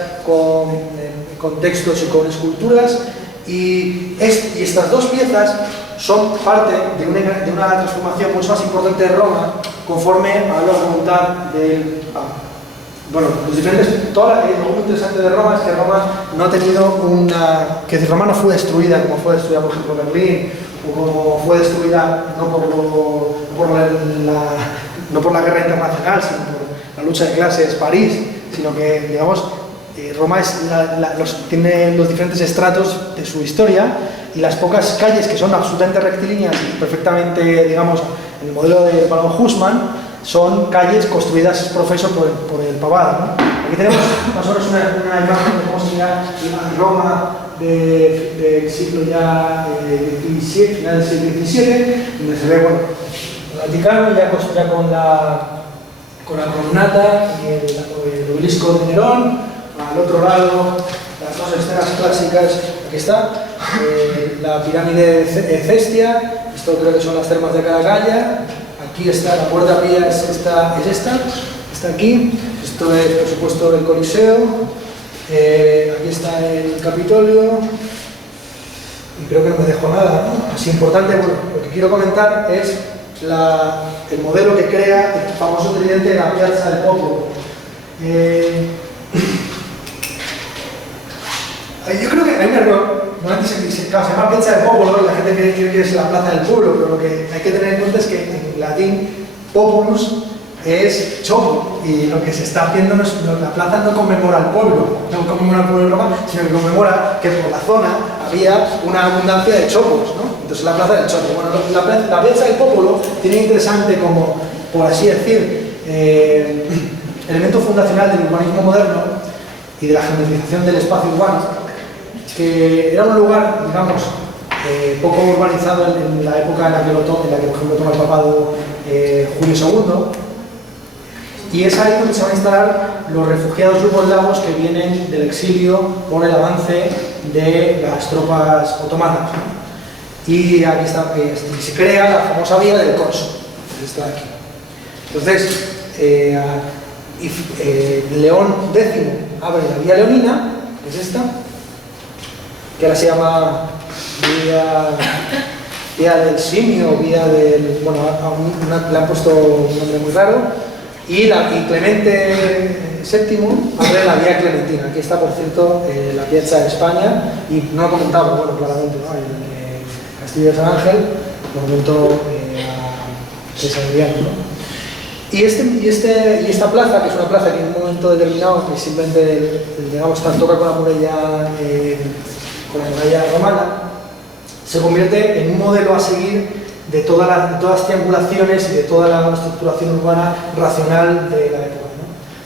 con textos y con esculturas, y estas dos piezas son parte de una transformación mucho más importante de Roma, conforme a la voluntad del Papa. Bueno, los diferentes, algo muy interesante de Roma es que Roma no ha tenido que Roma no fue destruida como fue destruida, por ejemplo, Berlín, o como fue destruida no por la guerra internacional, sino por la lucha de clases, París, sino que, digamos, Roma tiene los diferentes estratos de su historia, y las pocas calles que son absolutamente rectilíneas y perfectamente, digamos, en el modelo de Barón Haussmann, son calles construidas profeso por el papado, ¿no? Aquí tenemos más o menos una imagen de cómo sería Roma del siglo ya XVII, final del siglo XVII, donde se ve, bueno, el Vaticano ya con la columnata y el obelisco de Nerón, al otro lado las dos escenas clásicas, aquí está, la pirámide de Cestia, esto creo que son las termas de Caracalla, aquí está la puerta Pía, está aquí, esto es por supuesto el Coliseo, aquí está el Capitolio, y creo que no me dejo nada, ¿no? Así importante, bueno, lo que quiero comentar es el modelo que crea el famoso tridente de la Piazza del Popolo. Yo creo que hay un error. Normalmente se llama Piazza del Popolo y la gente cree que es la plaza del pueblo, pero lo que hay que tener en cuenta es que en latín populus es chopo, y lo que se está haciendo la plaza no conmemora al pueblo, no conmemora al pueblo de Roma, sino que conmemora que por la zona había una abundancia de chopos, ¿no? Entonces la plaza del chopo. Bueno, la Piazza del Popolo tiene interesante como, por así decir, elemento fundacional del urbanismo moderno y de la geometrización del espacio urbano, que era un lugar, digamos, poco urbanizado en la época en la que, por ejemplo, toma el papado Julio II, y es ahí donde se van a instalar los refugiados yugoslavos que vienen del exilio por el avance de las tropas otomanas. Y aquí está, se crea la famosa vía del Corso, que está aquí. Entonces, León X abre la vía leonina, que es esta, que ahora se llama vía del simio, vía del... bueno, le han puesto un nombre muy raro, y Clemente VII abre la vía clementina. Aquí está, por cierto, la Piazza de España, y no lo comentaba, bueno, claramente, ¿no? En Castillo de San Ángel, monumento a César Adriano, ¿no? Y esta plaza, que es una plaza que en un momento determinado, que simplemente, digamos, toca con la muralla romana, se convierte en un modelo a seguir de todas las triangulaciones y de toda la estructuración urbana racional de la época, ¿no?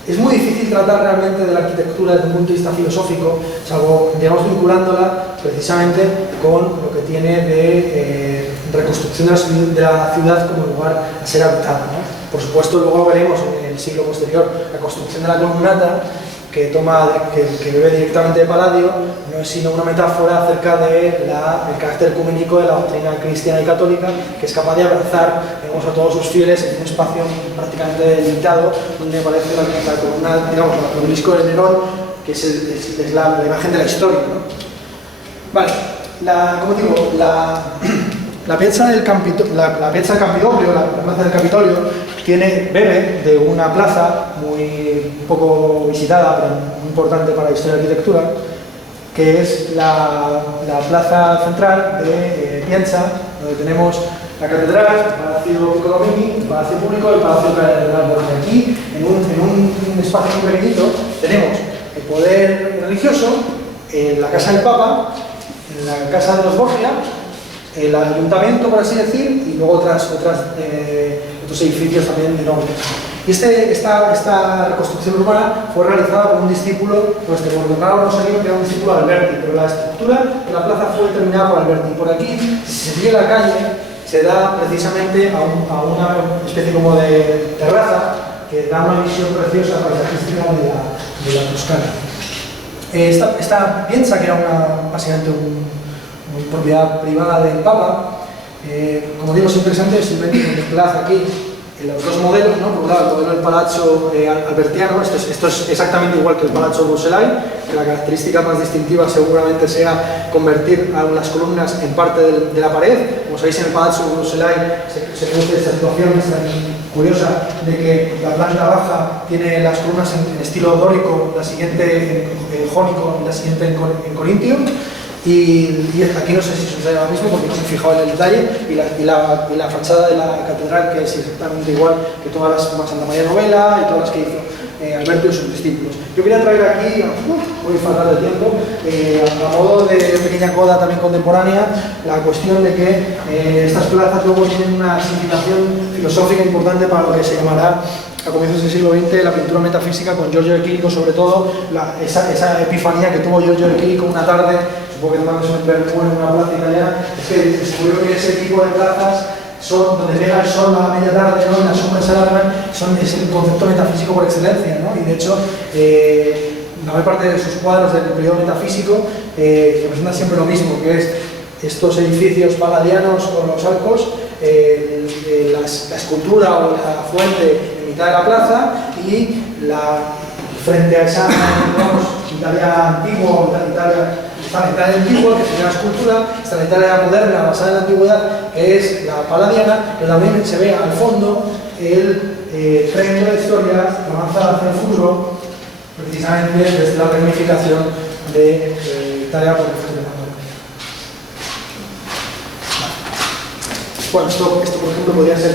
Es muy difícil tratar realmente de la arquitectura desde un punto de vista filosófico, salvo, digamos, vinculándola precisamente con lo que tiene de reconstrucción de la ciudad como lugar a ser habitado, ¿no? Por supuesto, luego lo veremos en el siglo posterior, la construcción de la columnata que bebe directamente de Palladio, no es sino una metáfora acerca del carácter ecuménico de la doctrina cristiana y católica, que es capaz de abrazar, digamos, a todos sus fieles en un espacio prácticamente delimitado, donde aparece la columna, digamos, el obelisco de Nerón, que es la imagen de la historia, ¿no? Vale, como digo, la piazza del Campidoglio, la plaza del Capitolio, bebe de una plaza un poco visitada, pero muy importante para la historia de la arquitectura, que es la plaza central de Pienza, donde tenemos la catedral, el Palacio Piccolomini, el Palacio Público y el Palacio Catedral. Porque aquí, en un espacio muy pequeñito, tenemos el poder religioso, la casa del Papa, la casa de los Borgia, el ayuntamiento, por así decir, y luego otros edificios también enormes. Y esta reconstrucción urbana fue realizada por un discípulo, por Bordonaro Rossellino, que era un discípulo de Alberti, pero la estructura de la plaza fue determinada por Alberti. Por aquí, si se sigue la calle, se da precisamente a una especie como de terraza que da una visión preciosa paisajística de la Toscana. Esta piensa que era básicamente una propiedad privada del Papa, como digo, es interesante, simplemente se desplaza aquí en los dos modelos, ¿no? Por un lado, el modelo del Palazzo Albertiano, esto es exactamente igual que el Palazzo Bruxelay, que la característica más distintiva seguramente sea convertir a las columnas en parte de la pared. Como sabéis, en el Palazzo Bruxelay se produce esta situación tan curiosa de que la planta baja tiene las columnas en estilo dórico, la siguiente en jónico y la siguiente en corintio. Y aquí no sé si sucede ahora mismo porque no me he fijado en el detalle, y la fachada de la catedral, que es exactamente igual que todas las Santa María Novella y todas las que hizo Alberto y sus discípulos. Yo quería traer aquí, voy a faltar de tiempo, a modo de pequeña coda también contemporánea, la cuestión de que estas plazas luego tienen una significación filosófica importante para lo que se llamará a comienzos del siglo XX la pintura metafísica, con Giorgio de Chirico, sobre todo esa epifanía que tuvo Giorgio de Chirico una tarde, supongo que también es en una plaza italiana, es que descubrió que ese tipo de plazas son donde pega el sol a media tarde, ¿no? Y las sombras se alargan, es el concepto metafísico por excelencia, ¿no? Y de hecho, la mayor parte de sus cuadros del periodo metafísico representan siempre lo mismo, que es estos edificios palladianos con los arcos, la escultura o la fuente en mitad de la plaza y frente a esa, digamos, Italia antigua, está la Italia antigua, que sería la escultura, está la Italia moderna, basada en la antigüedad, que es la palladiana, pero también se ve al fondo el tren de la historia que avanza hacia el futuro, precisamente desde la reunificación de Italia por el futuro. Bueno, esto por ejemplo podría ser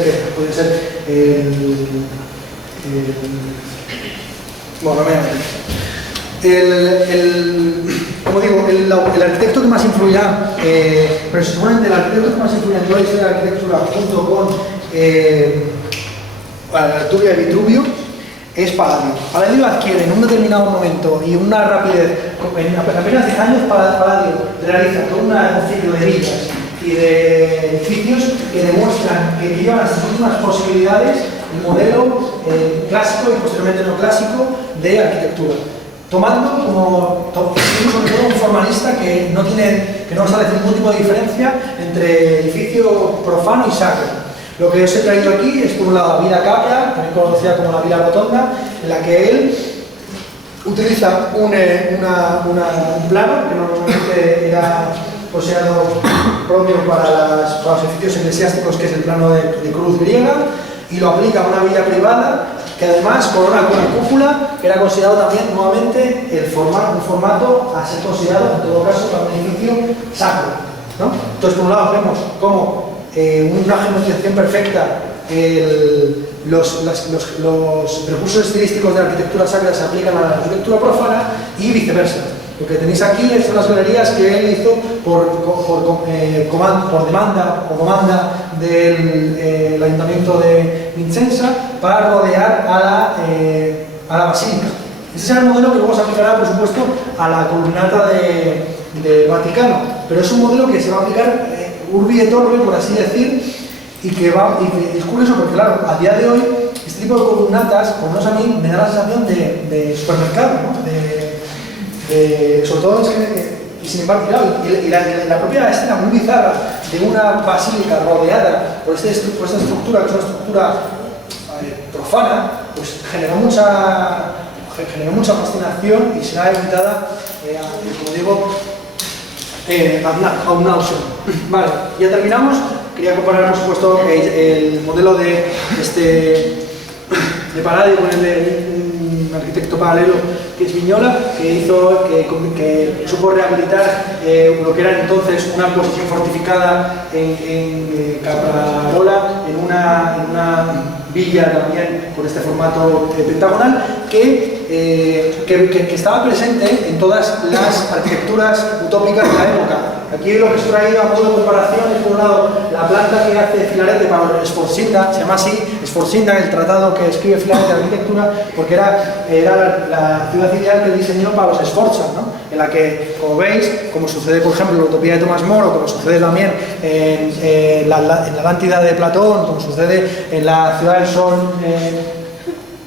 bueno, como digo, el arquitecto que más influirá, pero seguramente el arquitecto que más influirá en toda la historia de la arquitectura, junto con Arturia y Vitruvio, es Palladio. Palladio adquiere en un determinado momento y una rapidez, en apenas 10 años Palladio realiza todo un ciclo de villas y de edificios que demuestran que llevan a sus últimas posibilidades el modelo clásico y posteriormente neoclásico de arquitectura, tomando como sobre todo un formalista que no establece ningún tipo de diferencia entre edificio profano y sacro. Lo que os he traído aquí es por un lado la Villa Capia, también conocida como la Villa Rotonda, en la que él utiliza un plano que normalmente era considerado propio para los edificios eclesiásticos, que es el plano de cruz griega, y lo aplica a una villa privada que además corona con una cúpula, que era considerado también nuevamente un formato a ser considerado en todo caso para un edificio sacro, ¿no? Entonces, por un lado vemos como una geometrización perfecta, los recursos estilísticos de la arquitectura sacra se aplican a la arquitectura profana y viceversa. Lo que tenéis aquí son las galerías que él hizo por demanda del Ayuntamiento de Vicenza para rodear a la basílica. Ese será el modelo que luego se aplicará, por supuesto, a la columnata del Vaticano, pero es un modelo que se va a aplicar urbi et orbi, por así decir, y es curioso porque, claro, a día de hoy este tipo de columnatas, por lo menos a mí, me da la sensación de supermercado, ¿no? Sobre todo, y sin embargo, claro, y la propia escena muy bizarra de una basílica rodeada por esta estructura, que es una estructura profana, pues generó mucha fascinación y será evitada, como digo, a un nauseum. Vale, ya terminamos. Quería comparar, por supuesto, el modelo de Palladio con el de un arquitecto paralelo que es Vignola, que supo rehabilitar lo que era entonces una posición fortificada en Caprarola, en una villa también con este formato pentagonal, que estaba presente en todas las arquitecturas utópicas de la época. Aquí lo que he traído a modo de comparación es, por un lado, la planta que hace Filarete para Sforzinda, se llama así, Sforzinda, el tratado que escribe Filarete de arquitectura, porque era la ciudad ideal que diseñó para los Sforza, ¿no? En la que, como veis, como sucede, por ejemplo, en la utopía de Tomás Moro, como sucede también en la Atlántida de Platón, como sucede en la ciudad del Sol,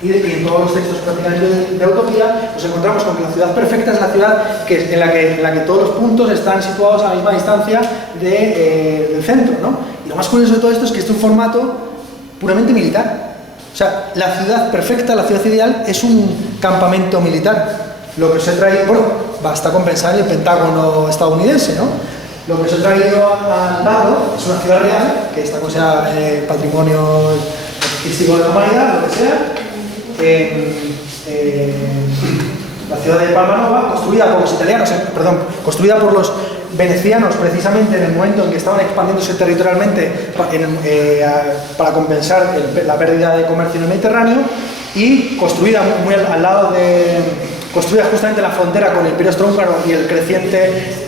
y en todos los textos prácticamente de utopía, nos encontramos con que la ciudad perfecta es la ciudad en la que todos los puntos están situados a la misma distancia del centro, ¿no? Y lo más curioso de todo esto es que este es un formato puramente militar. O sea, la ciudad perfecta, la ciudad ideal, es un campamento militar. Lo que os he traído, bueno, basta con pensar en el Pentágono estadounidense, ¿no? Lo que os he traído al lado es una ciudad real, que está considerada patrimonio artístico de la humanidad, lo que sea. La ciudad de Palmanova, construida por los venecianos precisamente en el momento en que estaban expandiéndose territorialmente para compensar la pérdida de comercio en el Mediterráneo, y construida muy al lado construida justamente en la frontera con el Imperio Austrohúngaro y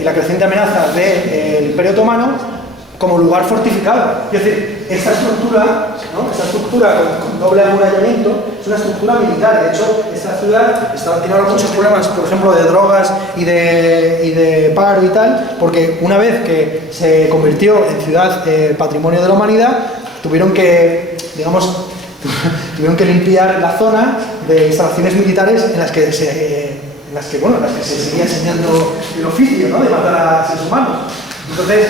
la creciente amenaza del Imperio Otomano, como lugar fortificado. Es decir, esta estructura, ¿no? Esta estructura con doble amurallamiento es una estructura militar. De hecho, esta ciudad tiene ahora muchos problemas, por ejemplo, de drogas y de paro y tal, porque una vez que se convirtió en ciudad patrimonio de la humanidad, tuvieron que limpiar la zona de instalaciones militares en las que se seguía enseñando el oficio, ¿no? De matar a seres humanos. Entonces,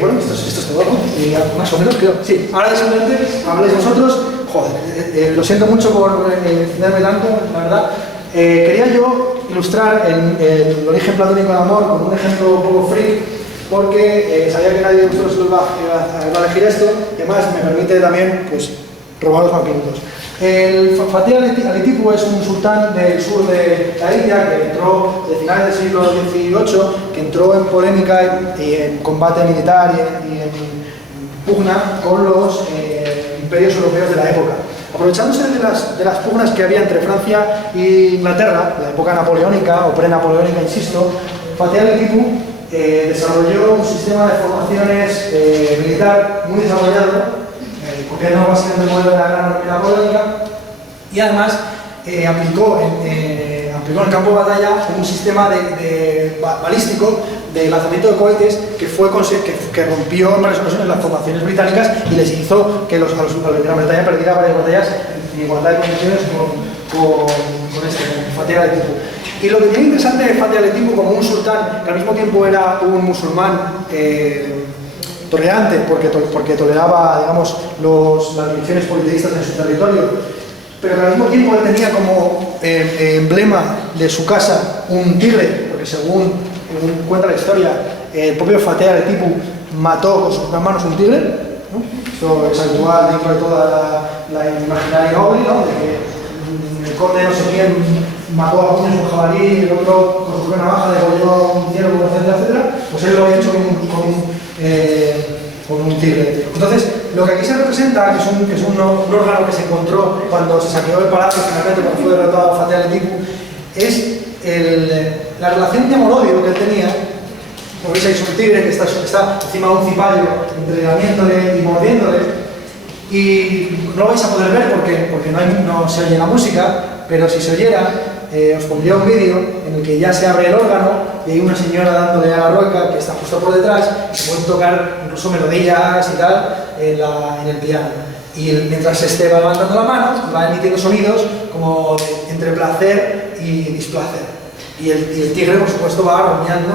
bueno, esto es todo, ¿no? Más o menos creo. Sí, ahora simplemente habléis vosotros. Joder, lo siento mucho por extenderme tanto, la verdad. Quería yo ilustrar el origen platónico del amor con un ejemplo un poco freak, porque sabía que nadie de vosotros va a elegir esto, y además me permite también, pues, robaros más minutos. El Fatih Ali Tipu es un sultán del sur de la India que entró de finales del siglo XVIII, que entró en polémica y en combate militar y en pugna con los imperios europeos de la época. Aprovechándose de las pugnas que había entre Francia e Inglaterra, la época napoleónica o pre-napoleónica, insisto, Fatih Ali Tipu desarrolló un sistema de formaciones militar muy desarrollado, porque no básicamente el modelo de la gran armada napoleónica, y además aplicó en el campo de batalla un sistema balístico de lanzamiento de cohetes que rompió en varias ocasiones las formaciones británicas y les hizo que los Gran Bretaña perdiera varias batallas en igualdad de condiciones con Fatih Ali Tipu. Y lo que tiene interesante de Fatih Ali Tipu como un sultán que al mismo tiempo era un musulmán tolerante, porque toleraba, digamos, las religiones politeístas en su territorio, pero que al mismo tiempo él tenía como emblema de su casa un tigre, porque según cuenta la historia, el propio Fatih Ali Tipu mató con sus manos un tigre, ¿no? Esto es habitual dentro de toda la imaginaria noble, ¿no? De que el conde no sé quién mató a puños un jabalí, el otro con su propia navaja degolló un ciervo, etcétera, etcétera. Pues él lo había hecho con un tigre. Entonces, lo que aquí se representa, que es un órgano que se encontró cuando se saqueó el palacio, finalmente cuando fue derrotado Fatih Ali Tipu, es la relación de amor-odio que él tenía. Como veis, es un tigre que está encima de un cipayo, entrenamiéndole y mordiéndole. Y no lo vais a poder ver porque no se oye la música, pero si se oyera, os pondría un vídeo en el que ya se abre el órgano y hay una señora dándole a la rueca que está justo por detrás y se pueden tocar incluso melodías y tal en el piano. Y mientras este va levantando la mano, va emitiendo sonidos como entre placer y displacer. Y el tigre, por supuesto, va rumiando.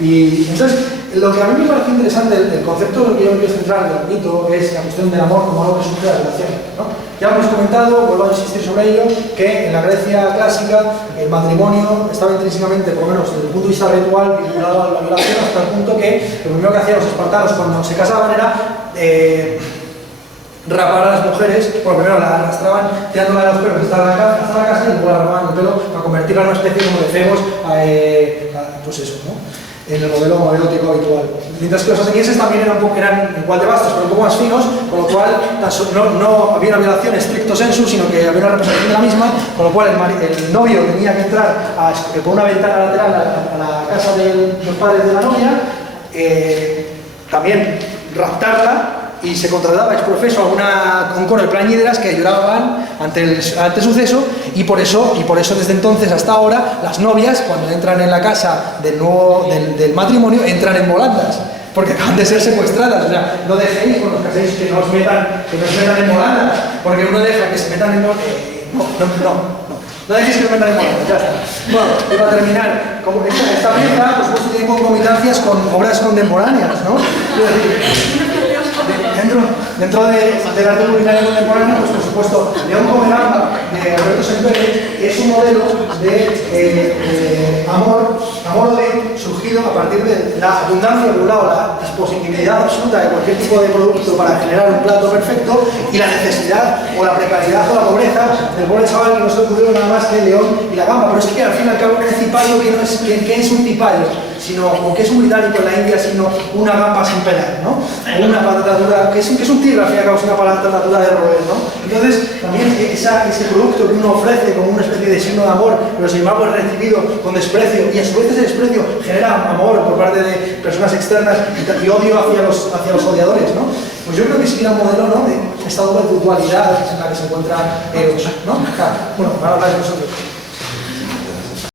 Y entonces, lo que a mí me parece interesante, el concepto de lo que yo me quiero centrar del mito, es la cuestión del amor como algo que surge de la relación, ¿no? Ya hemos comentado, vuelvo a insistir sobre ello, que en la Grecia clásica el matrimonio estaba intrínsecamente, por lo menos desde el punto de vista ritual, vinculado a la violación, hasta el punto que lo primero que hacían los espartanos cuando se casaban era rapar a las mujeres. Bueno, primero la arrastraban tirándola de los pelos hasta la casa y luego la rapaban el pelo para convertirla en una especie como de femos, pues eso, ¿no? En el modelo erótico habitual. Mientras que los atenienses también eran igual de vastos, pero un poco más finos, con lo cual no había una violación estricto sensu, sino que había una representación de la misma, con lo cual el novio tenía que entrar por una ventana lateral a la casa de los padres de la novia, también raptarla, y se contrataba ex profeso a un coro de plañideras que ayudaban ante el suceso, y por eso desde entonces hasta ahora las novias, cuando entran en la casa del matrimonio, entran en volandas, porque acaban de ser secuestradas. O sea, no dejéis con los caséis que no os metan en volandas, porque uno deja que se metan en volandas. No dejéis que se metan en volandas, ya está. Bueno, y para terminar, como esta pieza, por supuesto, tiene concomitancias con obras contemporáneas, ¿no? Dentro del arte culinario contemporáneo, pues por supuesto, León Comelamba, de Alberto Sempere, es un modelo de amor surgido a partir de la abundancia, por un lado, la disponibilidad absoluta de cualquier tipo de producto para generar un plato perfecto, y la necesidad o la precariedad o la pobreza del pobre chaval que no se le ocurrió nada más que el león y la gamba. Pero es que al fin y al cabo un cipayo que es un cipayo, o que es un británico en la India, sino una gamba sin pelar, ¿no? O una patata dura, que es un tigre, al fin y al cabo es una patata dura de roer, ¿no? Entonces, también ese producto que uno ofrece como una especie de signo de amor, pero sin embargo es recibido con desprecio, y a su vez ese desprecio genera amor por parte de personas externas y odio hacia los odiadores, ¿no? Pues yo creo que sería un modelo, ¿no?, de esta doble dualidad en la que se encuentra Eros, ¿no? Bueno, ahora habláis vosotros.